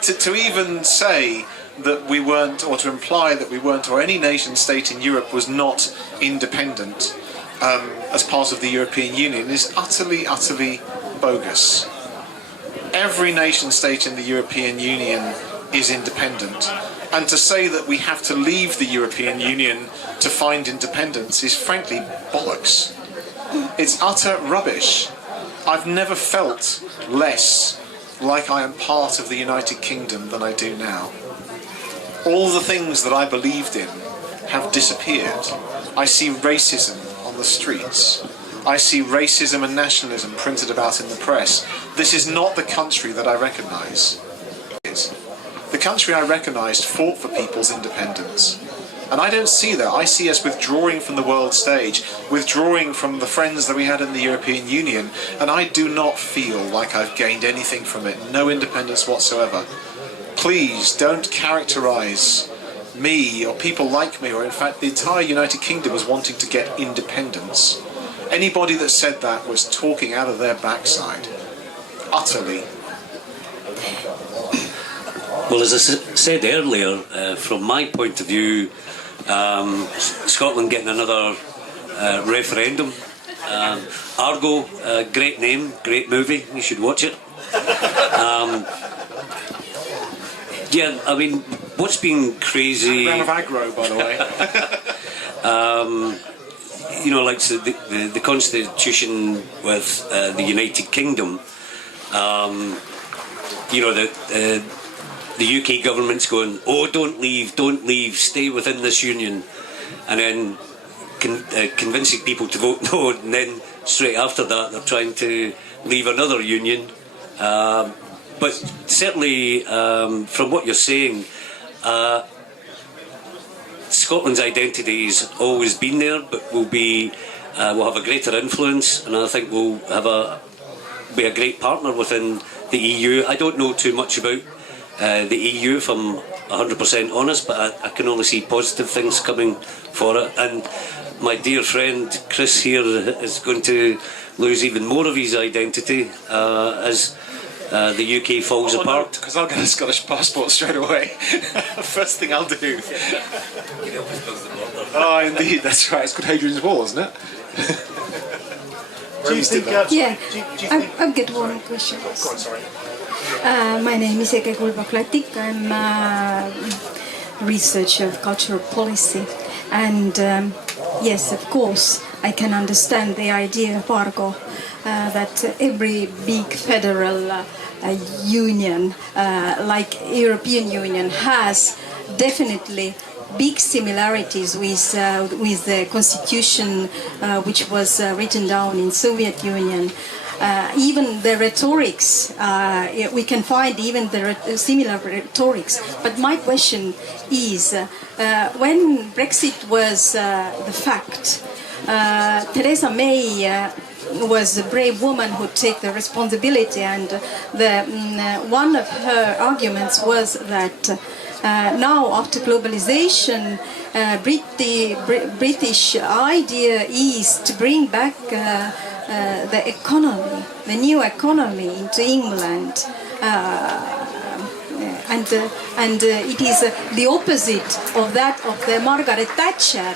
To even say that we weren't, or to imply that we weren't, or any nation state in Europe was not independent as part of the European Union is utterly, utterly bogus. Every nation state in the European Union is independent, and to say that we have to leave the European Union to find independence is frankly bollocks. It's utter rubbish. I've never felt less like I am part of the United Kingdom than I do now. All the things that I believed in have disappeared. I see racism on the streets. I see racism and nationalism printed about in the press. This is not the country that I recognise. The country I recognised fought for people's independence. And I don't see that. I see us withdrawing from the world stage, withdrawing from the friends that we had in the European Union, and I do not feel like I've gained anything from it, no independence whatsoever. Please don't characterise me or people like me, or in fact the entire United Kingdom, as wanting to get independence. Anybody that said that was talking out of their backside. Utterly. Well, as I said earlier, from my point of view, Scotland getting another referendum. Argo, great name, great movie, you should watch it. Yeah, I mean, what's been crazy... Round of aggro, by the way. You know, like so the constitution with the United Kingdom, you know, the UK government's going, oh, don't leave, stay within this union, and then convincing people to vote no, and then straight after that they're trying to leave another union. But certainly, from what you're saying, Scotland's identity has always been there, but will have a greater influence, and I think we'll be a great partner within the EU. I don't know too much about the EU, if I'm 100% honest, but I can only see positive things coming for it. And my dear friend Chris here is going to lose even more of his identity as the UK falls apart. Because I'll get a Scottish passport straight away. First thing I'll do. Oh, indeed, that's right. It's called Hadrian's Wall, isn't it? Do you think? I've got one question. Go on, sorry. My name is Ege Kulbak-Latik. I'm a researcher of cultural policy, and yes, of course, I can understand the idea of Argo, that every big federal union, like European Union, has definitely big similarities with the constitution which was written down in Soviet Union. Even the rhetorics, we can find even the similar rhetorics. But my question is, when Brexit was the fact, Theresa May was a brave woman who took the responsibility, and one of her arguments was that now, after globalization, British idea is to bring back the economy, the new economy, into England, and it is the opposite of that of the Margaret Thatcher.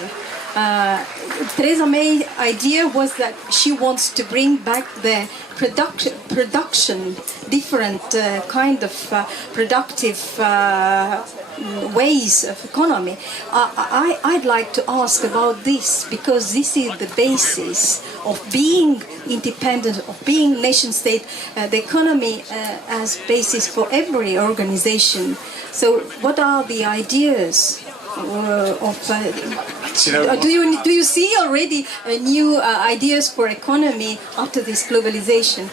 Theresa May's idea was that she wants to bring back the production, different kind of productive ways of economy. I'd like to ask about this, because this is the basis of being independent, of being nation state, the economy as basis for every organization. So what are the ideas do you see already new ideas for economy after this globalization?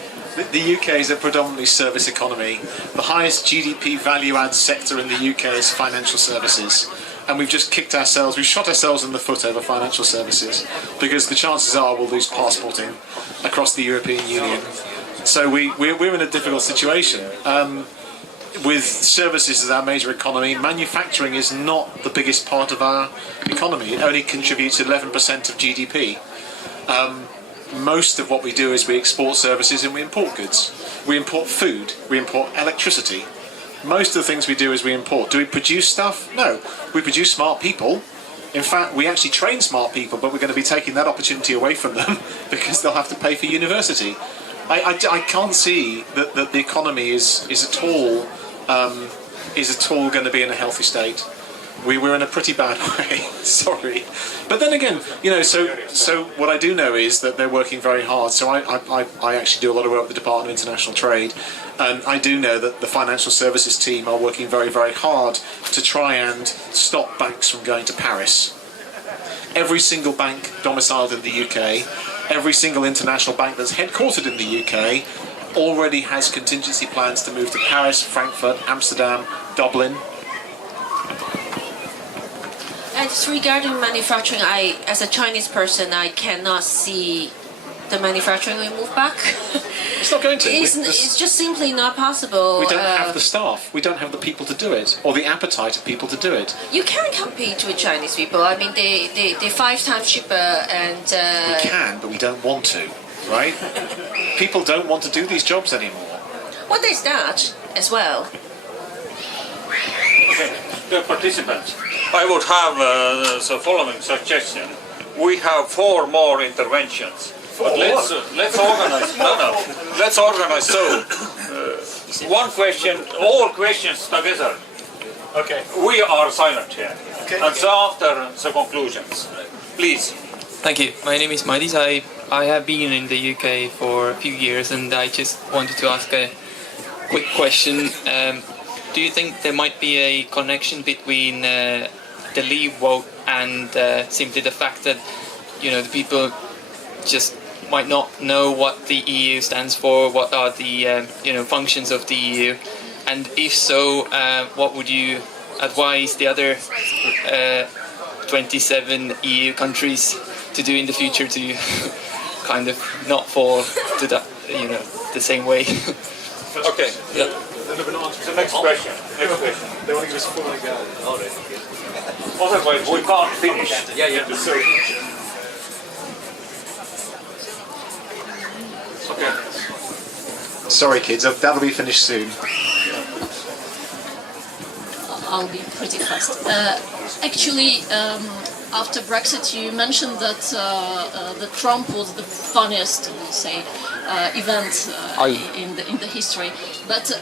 The UK is a predominantly service economy. The highest GDP value-add sector in the UK is financial services. And we've just we've shot ourselves in the foot over financial services, because the chances are we'll lose passporting across the European Union. So we're in a difficult situation. With services as our major economy, manufacturing is not the biggest part of our economy. It only contributes 11% of GDP. Most of what we do is we export services and we import goods. We import food, we import electricity. Most of the things we do is we import. Do we produce stuff? No. We produce smart people. In fact, we actually train smart people, but we're going to be taking that opportunity away from them because they'll have to pay for university. I can't see that the economy is at all going to be in a healthy state. We're in a pretty bad way. Sorry, but then again, so what I do know is that they're working very hard. So I actually do a lot of work with the Department of International Trade, and I do know that the financial services team are working very, very hard to try and stop banks from going to Paris. Every single bank domiciled in the UK, every single international bank that's headquartered in the UK, already has contingency plans to move to Paris, Frankfurt, Amsterdam, Dublin. And regarding manufacturing, as a Chinese person, I cannot see the manufacturing will move back. It's not going to. It's just simply not possible. We don't have the staff. We don't have the people to do it, or the appetite of people to do it. You can compete with Chinese people. I mean, they're 5 times cheaper, and we can, but we don't want to, right? People don't want to do these jobs anymore. Well, there's that as well. Okay, the participants. I would have the following suggestion. We have 4 more interventions. But let's organize. Let's organize. So, one question, all questions together. Okay. We are silent here. Okay. And so after the conclusions, please. Thank you. My name is Madis. I have been in the UK for a few years, and I just wanted to ask a quick question. Do you think there might be a connection between the Leave vote and simply the fact that, you know, the people just might not know what the EU stands for, what are the functions of the EU, and if so, what would you advise the other 27 EU countries to do in the future to kind of not fall to that, the same way? Okay. Yeah. The next question. They want to give us 4 again. Otherwise, we can't finish. Yeah. Okay. Sorry, kids. That'll be finished soon. I'll be pretty fast. Actually, after Brexit, you mentioned that that Trump was the funniest, event in the history. But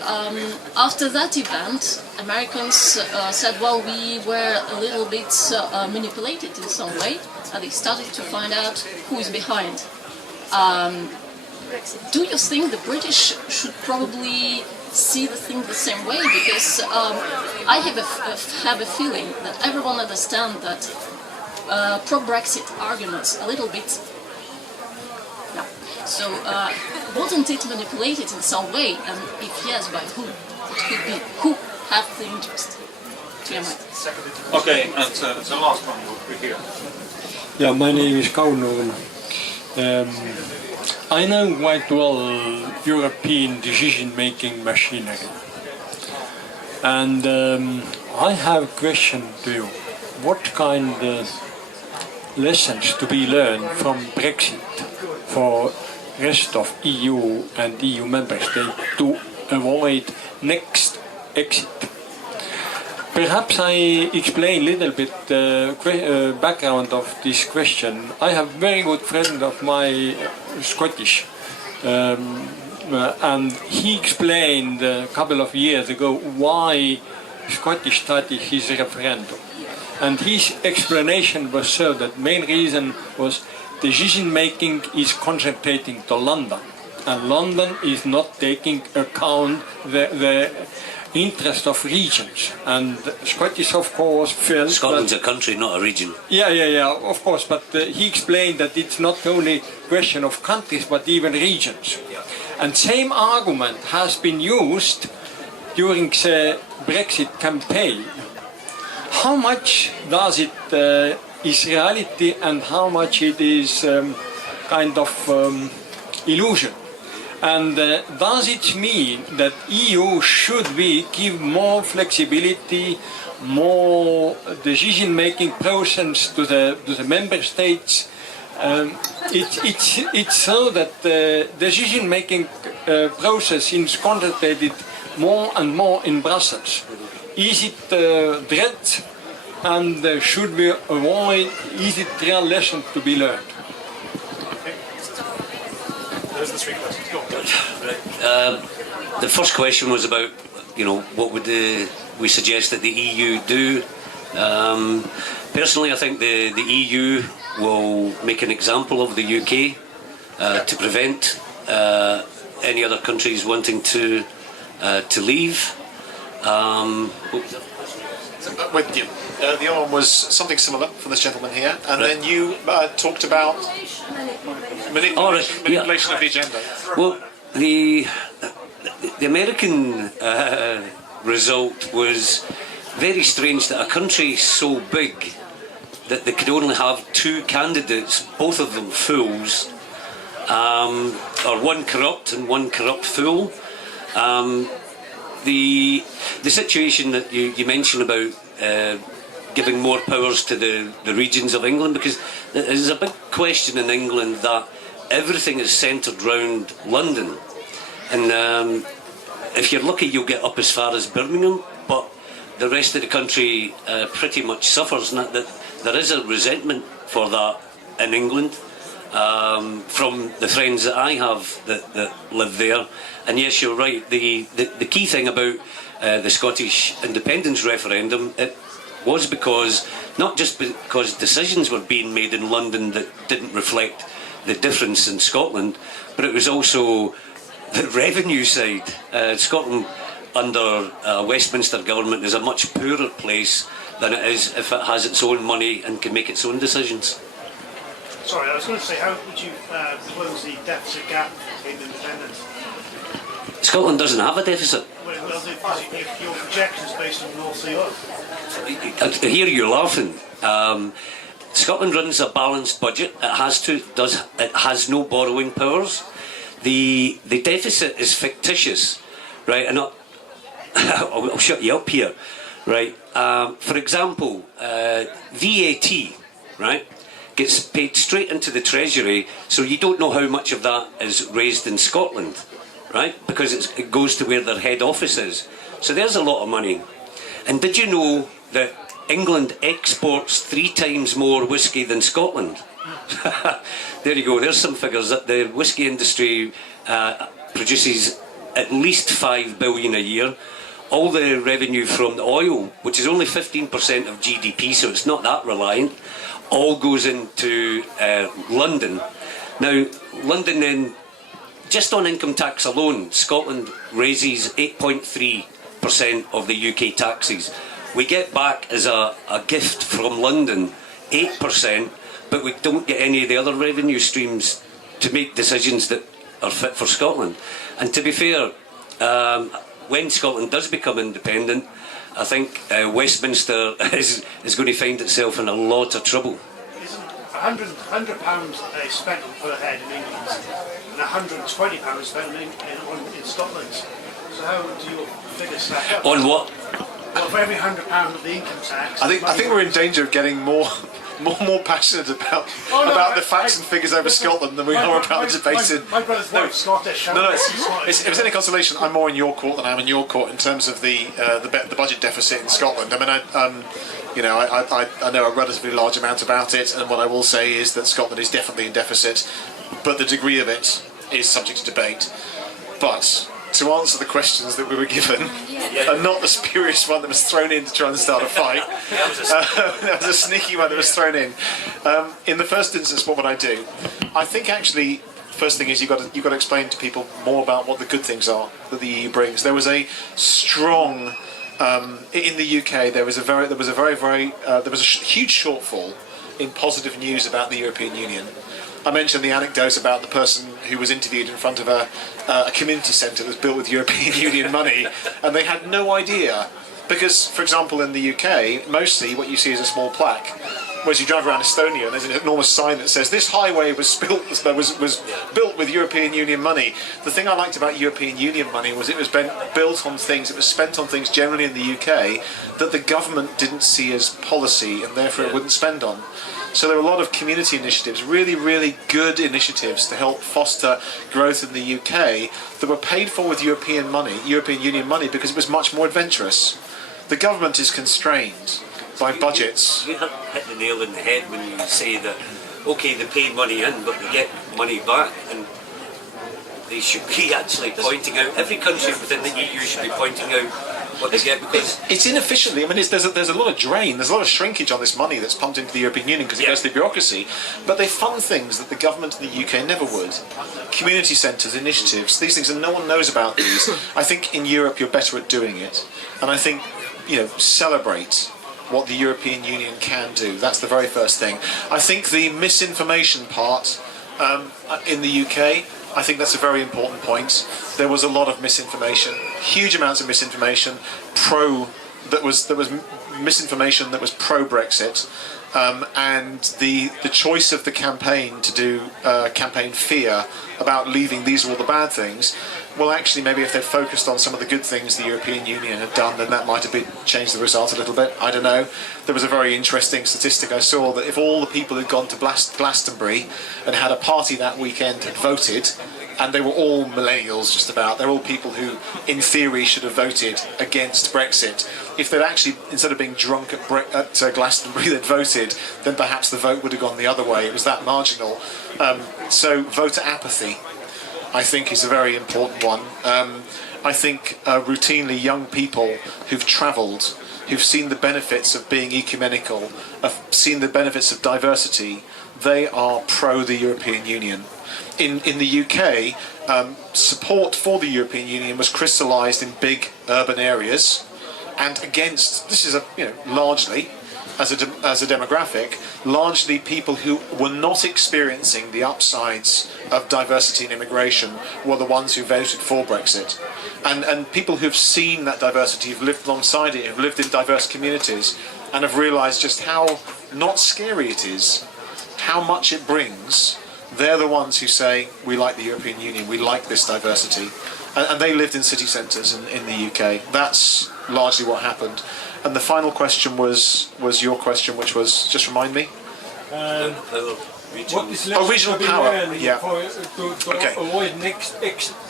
after that event, Americans said, well, we were a little bit manipulated in some way, and they started to find out who is behind. Do you think the British should probably see the thing the same way? Because I have a feeling that everyone understands that pro-Brexit arguments a little bit. Yeah. So wasn't it manipulated in some way? And if yes, by who? It could be who had the interest. To your mind. Okay, and the last one will be here. Yeah, my name is Kauno. I know quite well European decision-making machinery, and I have a question to you. What kind of lessons to be learned from Brexit for rest of EU and EU member states to avoid next exit? Perhaps I explain a little bit the background of this question. I have a very good friend of my Scottish, and he explained a couple of years ago why Scottish started his referendum. And his explanation was so that main reason was decision making is concentrating to London, and London is not taking account the interest of regions, and Scottish, of course, felt Scotland's a country, not a region. Yeah, of course, but he explained that it's not only question of countries, but even regions. And same argument has been used during the Brexit campaign. How much does it is reality, and how much it is kind of illusion? And does it mean that EU should give more flexibility, more decision-making process to the member states? It's so that the decision-making process is concentrated more and more in Brussels. Is it threat, and should we avoid? Is it real lesson to be learned? Those are the 3 questions. Go on. The first question was about, what would we suggest that the EU do? Personally, I think the EU will make an example of the UK to prevent any other countries wanting to leave. With you. The other one was something similar from this gentleman here, and then you talked about manipulation of the agenda. Well, the American result was very strange that a country so big that they could only have two candidates, both of them fools, or one corrupt and one corrupt fool. The situation that you mentioned about giving more powers to the regions of England, because there's a big question in England that everything is centred round London, and if you're lucky you'll get up as far as Birmingham, but the rest of the country pretty much suffers, and that there is a resentment for that in England from the friends that I have that live there. And yes, you're right, the key thing about the Scottish independence referendum, it was because, not just because decisions were being made in London that didn't reflect the difference in Scotland, but it was also the revenue side. Scotland under Westminster government is a much poorer place than it is if it has its own money and can make its own decisions. Sorry, I was going to say, how would you close the deficit gap in independence? Scotland doesn't have a deficit. Well, your projections based on North Sea oil. I hear you laughing. Scotland runs a balanced budget. It has no borrowing powers. The deficit is fictitious, right? And I'll shut you up here, right? For example, VAT, right, gets paid straight into the Treasury, so you don't know how much of that is raised in Scotland, right? Because it goes to where their head office is. So there's a lot of money. And did you know that England exports 3 times more whisky than Scotland? There you go, there's some figures that the whisky industry produces at least 5 billion a year. All the revenue from the oil, which is only 15% of GDP, so it's not that reliant, all goes into London. Now, London then, just on income tax alone, Scotland raises 8.3% of the UK taxes. We get back as a gift from London 8%, but we don't get any of the other revenue streams to make decisions that are fit for Scotland. And to be fair, when Scotland does become independent, I think Westminster is going to find itself in a lot of trouble. Isn't £100 spent per head in England and £120 spent in Scotland? So how do your figures stack up? On what? Well, for every £100 of the income tax... I think we're in danger of getting more passionate about the facts and figures over Scotland than we are about the debate in... My brother's wife's Scottish. No, if there's any consolation, I'm more in your court than I'm in your court in terms of the budget deficit in Scotland. I mean, I know a relatively large amount about it, and what I will say is that Scotland is definitely in deficit, but the degree of it is subject to debate. But to answer the questions that we were given, and not the spurious one that was thrown in to try and start a fight. That was a sneaky one that was thrown in. In the first instance, what would I do? I think actually, first thing is you've got to explain to people more about what the good things are that the EU brings. There was a strong in the UK. There was a huge shortfall in positive news about the European Union. I mentioned the anecdote about the person who was interviewed in front of a community centre that was built with European Union money, and they had no idea. Because, for example, in the UK, mostly what you see is a small plaque. Whereas you drive around Estonia and there's an enormous sign that says, this highway was built with European Union money. The thing I liked about European Union money was it was built on things, it was spent on things generally in the UK that the government didn't see as policy and therefore it wouldn't spend on. So there were a lot of community initiatives, really, really good initiatives to help foster growth in the UK that were paid for with European Union money, because it was much more adventurous. The government is constrained by budgets. You hit the nail in the head when you say that, okay, they pay money in, but they get money back, and they should be actually pointing out, every country within the EU should be pointing out what they get, because it's inefficiently. I mean, there's a lot of drain, there's a lot of shrinkage on this money that's pumped into the European Union because it goes to the bureaucracy, but they fund things that the government in the UK never would. Community centres, initiatives, these things, and no one knows about these. I think in Europe you're better at doing it, and I think, celebrate what the European Union can do. That's the very first thing. I think the misinformation part in the UK, I think that's a very important point. There was a lot of misinformation, huge amounts of misinformation, misinformation that was pro-Brexit, and the choice of the campaign to do campaign fear about leaving, these are all the bad things. Well, actually, maybe if they'd focused on some of the good things the European Union had done, then that might have changed the result a little bit. I don't know. There was a very interesting statistic I saw that if all the people who'd gone to Glastonbury and had a party that weekend had voted, and they were all millennials just about, they're all people who, in theory, should have voted against Brexit. If they'd actually, instead of being drunk at Glastonbury, they'd voted, then perhaps the vote would have gone the other way. It was that marginal. So voter apathy, I think, is a very important one. I think routinely young people who've travelled, who've seen the benefits of being ecumenical, have seen the benefits of diversity, they are pro the European Union. In the UK, support for the European Union was crystallised in big urban areas, and against, this is largely, as a demographic, largely people who were not experiencing the upsides of diversity and immigration were the ones who voted for Brexit. And people who've seen that diversity, who've lived alongside it, who've lived in diverse communities, and have realised just how not scary it is, how much it brings, they're the ones who say, we like the European Union, we like this diversity. And they lived in city centres in the UK. That's largely what happened. And the final question was your question, which was, just remind me? Regional power. Yeah. Okay.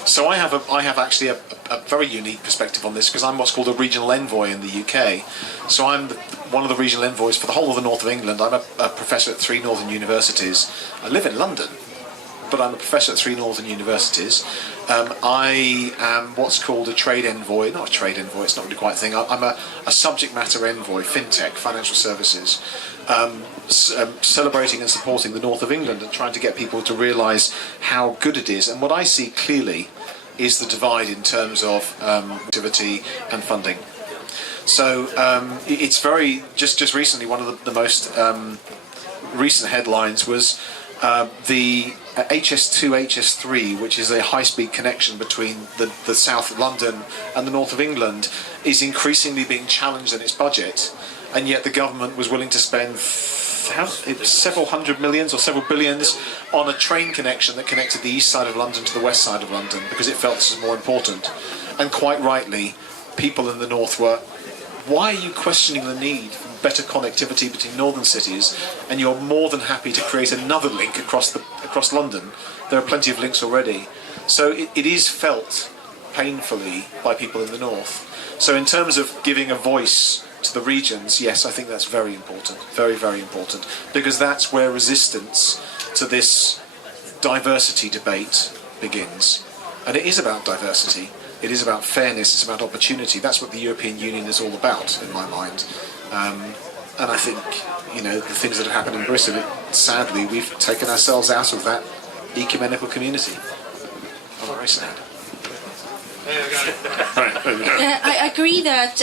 So I have actually a very unique perspective on this, because I'm what's called a regional envoy in the UK. So I'm one of the regional envoys for the whole of the north of England. I'm a professor at 3 northern universities. I live in London, but I'm a professor at 3 northern universities. I am what's called a trade envoy, not a trade envoy, it's not really quite a thing. I'm a subject matter envoy, fintech, financial services, celebrating and supporting the north of England and trying to get people to realise how good it is. And what I see clearly is the divide in terms of activity and funding. So it's very, just recently, one of the most recent headlines was the HS2, HS3, which is a high-speed connection between the south of London and the north of England, is increasingly being challenged in its budget, and yet the government was willing to spend several hundred millions or several billions on a train connection that connected the east side of London to the west side of London, because it felt this was more important. And quite rightly, people in the north were, why are you questioning the need for better connectivity between northern cities, and you're more than happy to create another link across London? There are plenty of links already. So it is felt painfully by people in the north. So in terms of giving a voice to the regions, yes, I think that's very important, very, very important, because that's where resistance to this diversity debate begins. And it is about diversity. It is about fairness, it's about opportunity. That's what the European Union is all about, in my mind. And I think, the things that have happened in Britain, sadly, we've taken ourselves out of that ecumenical community. Oh, very sad. I agree that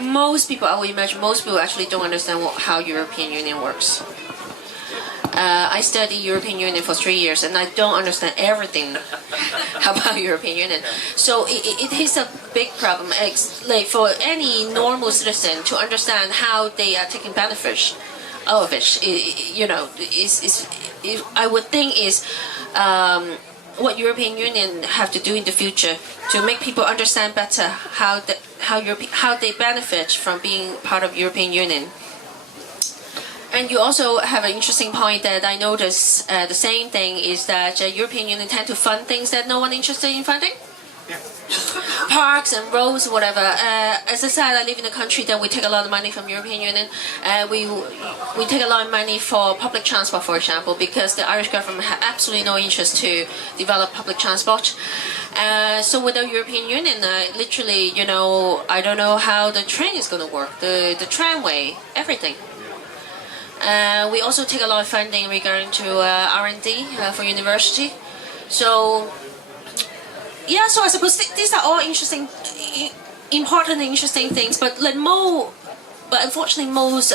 most people, I would imagine most people actually don't understand how European Union works. I studied European Union for 3 years, and I don't understand everything about European Union. So it is a big problem. Like for any normal citizen to understand how they are taking benefit of it, I would think is what European Union have to do in the future to make people understand better how they benefit from being part of European Union. And you also have an interesting point that I noticed. The same thing is that European Union tend to fund things that no one interested in funding. Yeah. Parks and roads, whatever. As I said, I live in a country that we take a lot of money from European Union. We take a lot of money for public transport, for example, because the Irish government had absolutely no interest to develop public transport. So with the European Union, literally, I don't know how the train is going to work, the tramway, everything. We also take a lot of funding regarding to R&D for university. So, yeah, so I suppose these are all important and interesting things, but unfortunately most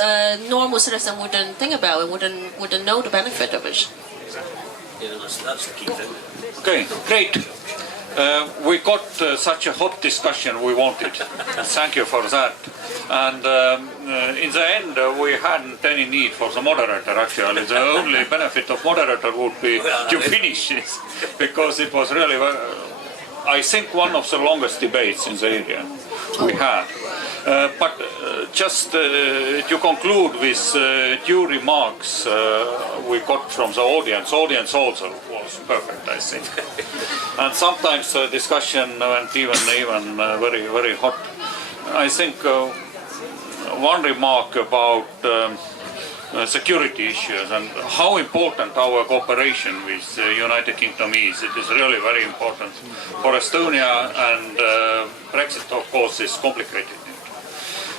normal citizens wouldn't think about it, wouldn't know the benefit of it. Yeah, that's the key thing. Okay, great. We got such a hot discussion we wanted. Thank you for that. And in the end, we hadn't any need for the moderator, actually. The only benefit of moderator would be to finish this, because it was really, I think, one of the longest debates in the area we had. But just to conclude with due remarks we got from the audience also was perfect, I think. And sometimes the discussion went even very, very hot. I think one remark about security issues and how important our cooperation with the United Kingdom is. It is really very important for Estonia, and Brexit, of course, is complicated.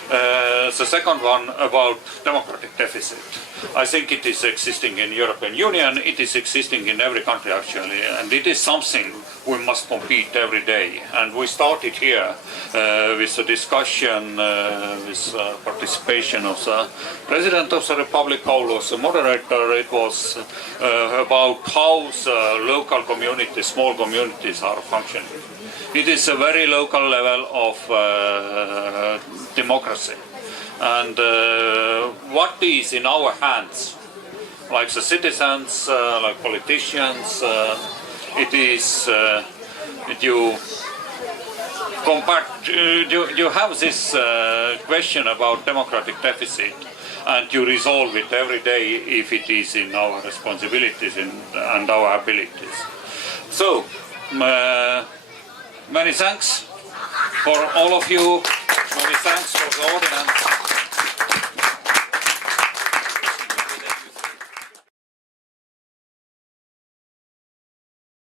The second one about democratic deficit. I think it is existing in European Union, it is existing in every country actually, and it is something we must compete every day. And we started here with a discussion with participation of the President of the Republic, who was the moderator. It was about how the local communities, small communities are functioning. It is a very local level of democracy. And what is in our hands, like the citizens, like politicians, it is you have this question about democratic deficit, and you resolve it every day if it is in our responsibilities and our abilities. So, many thanks for all of you. Many thanks for the audience.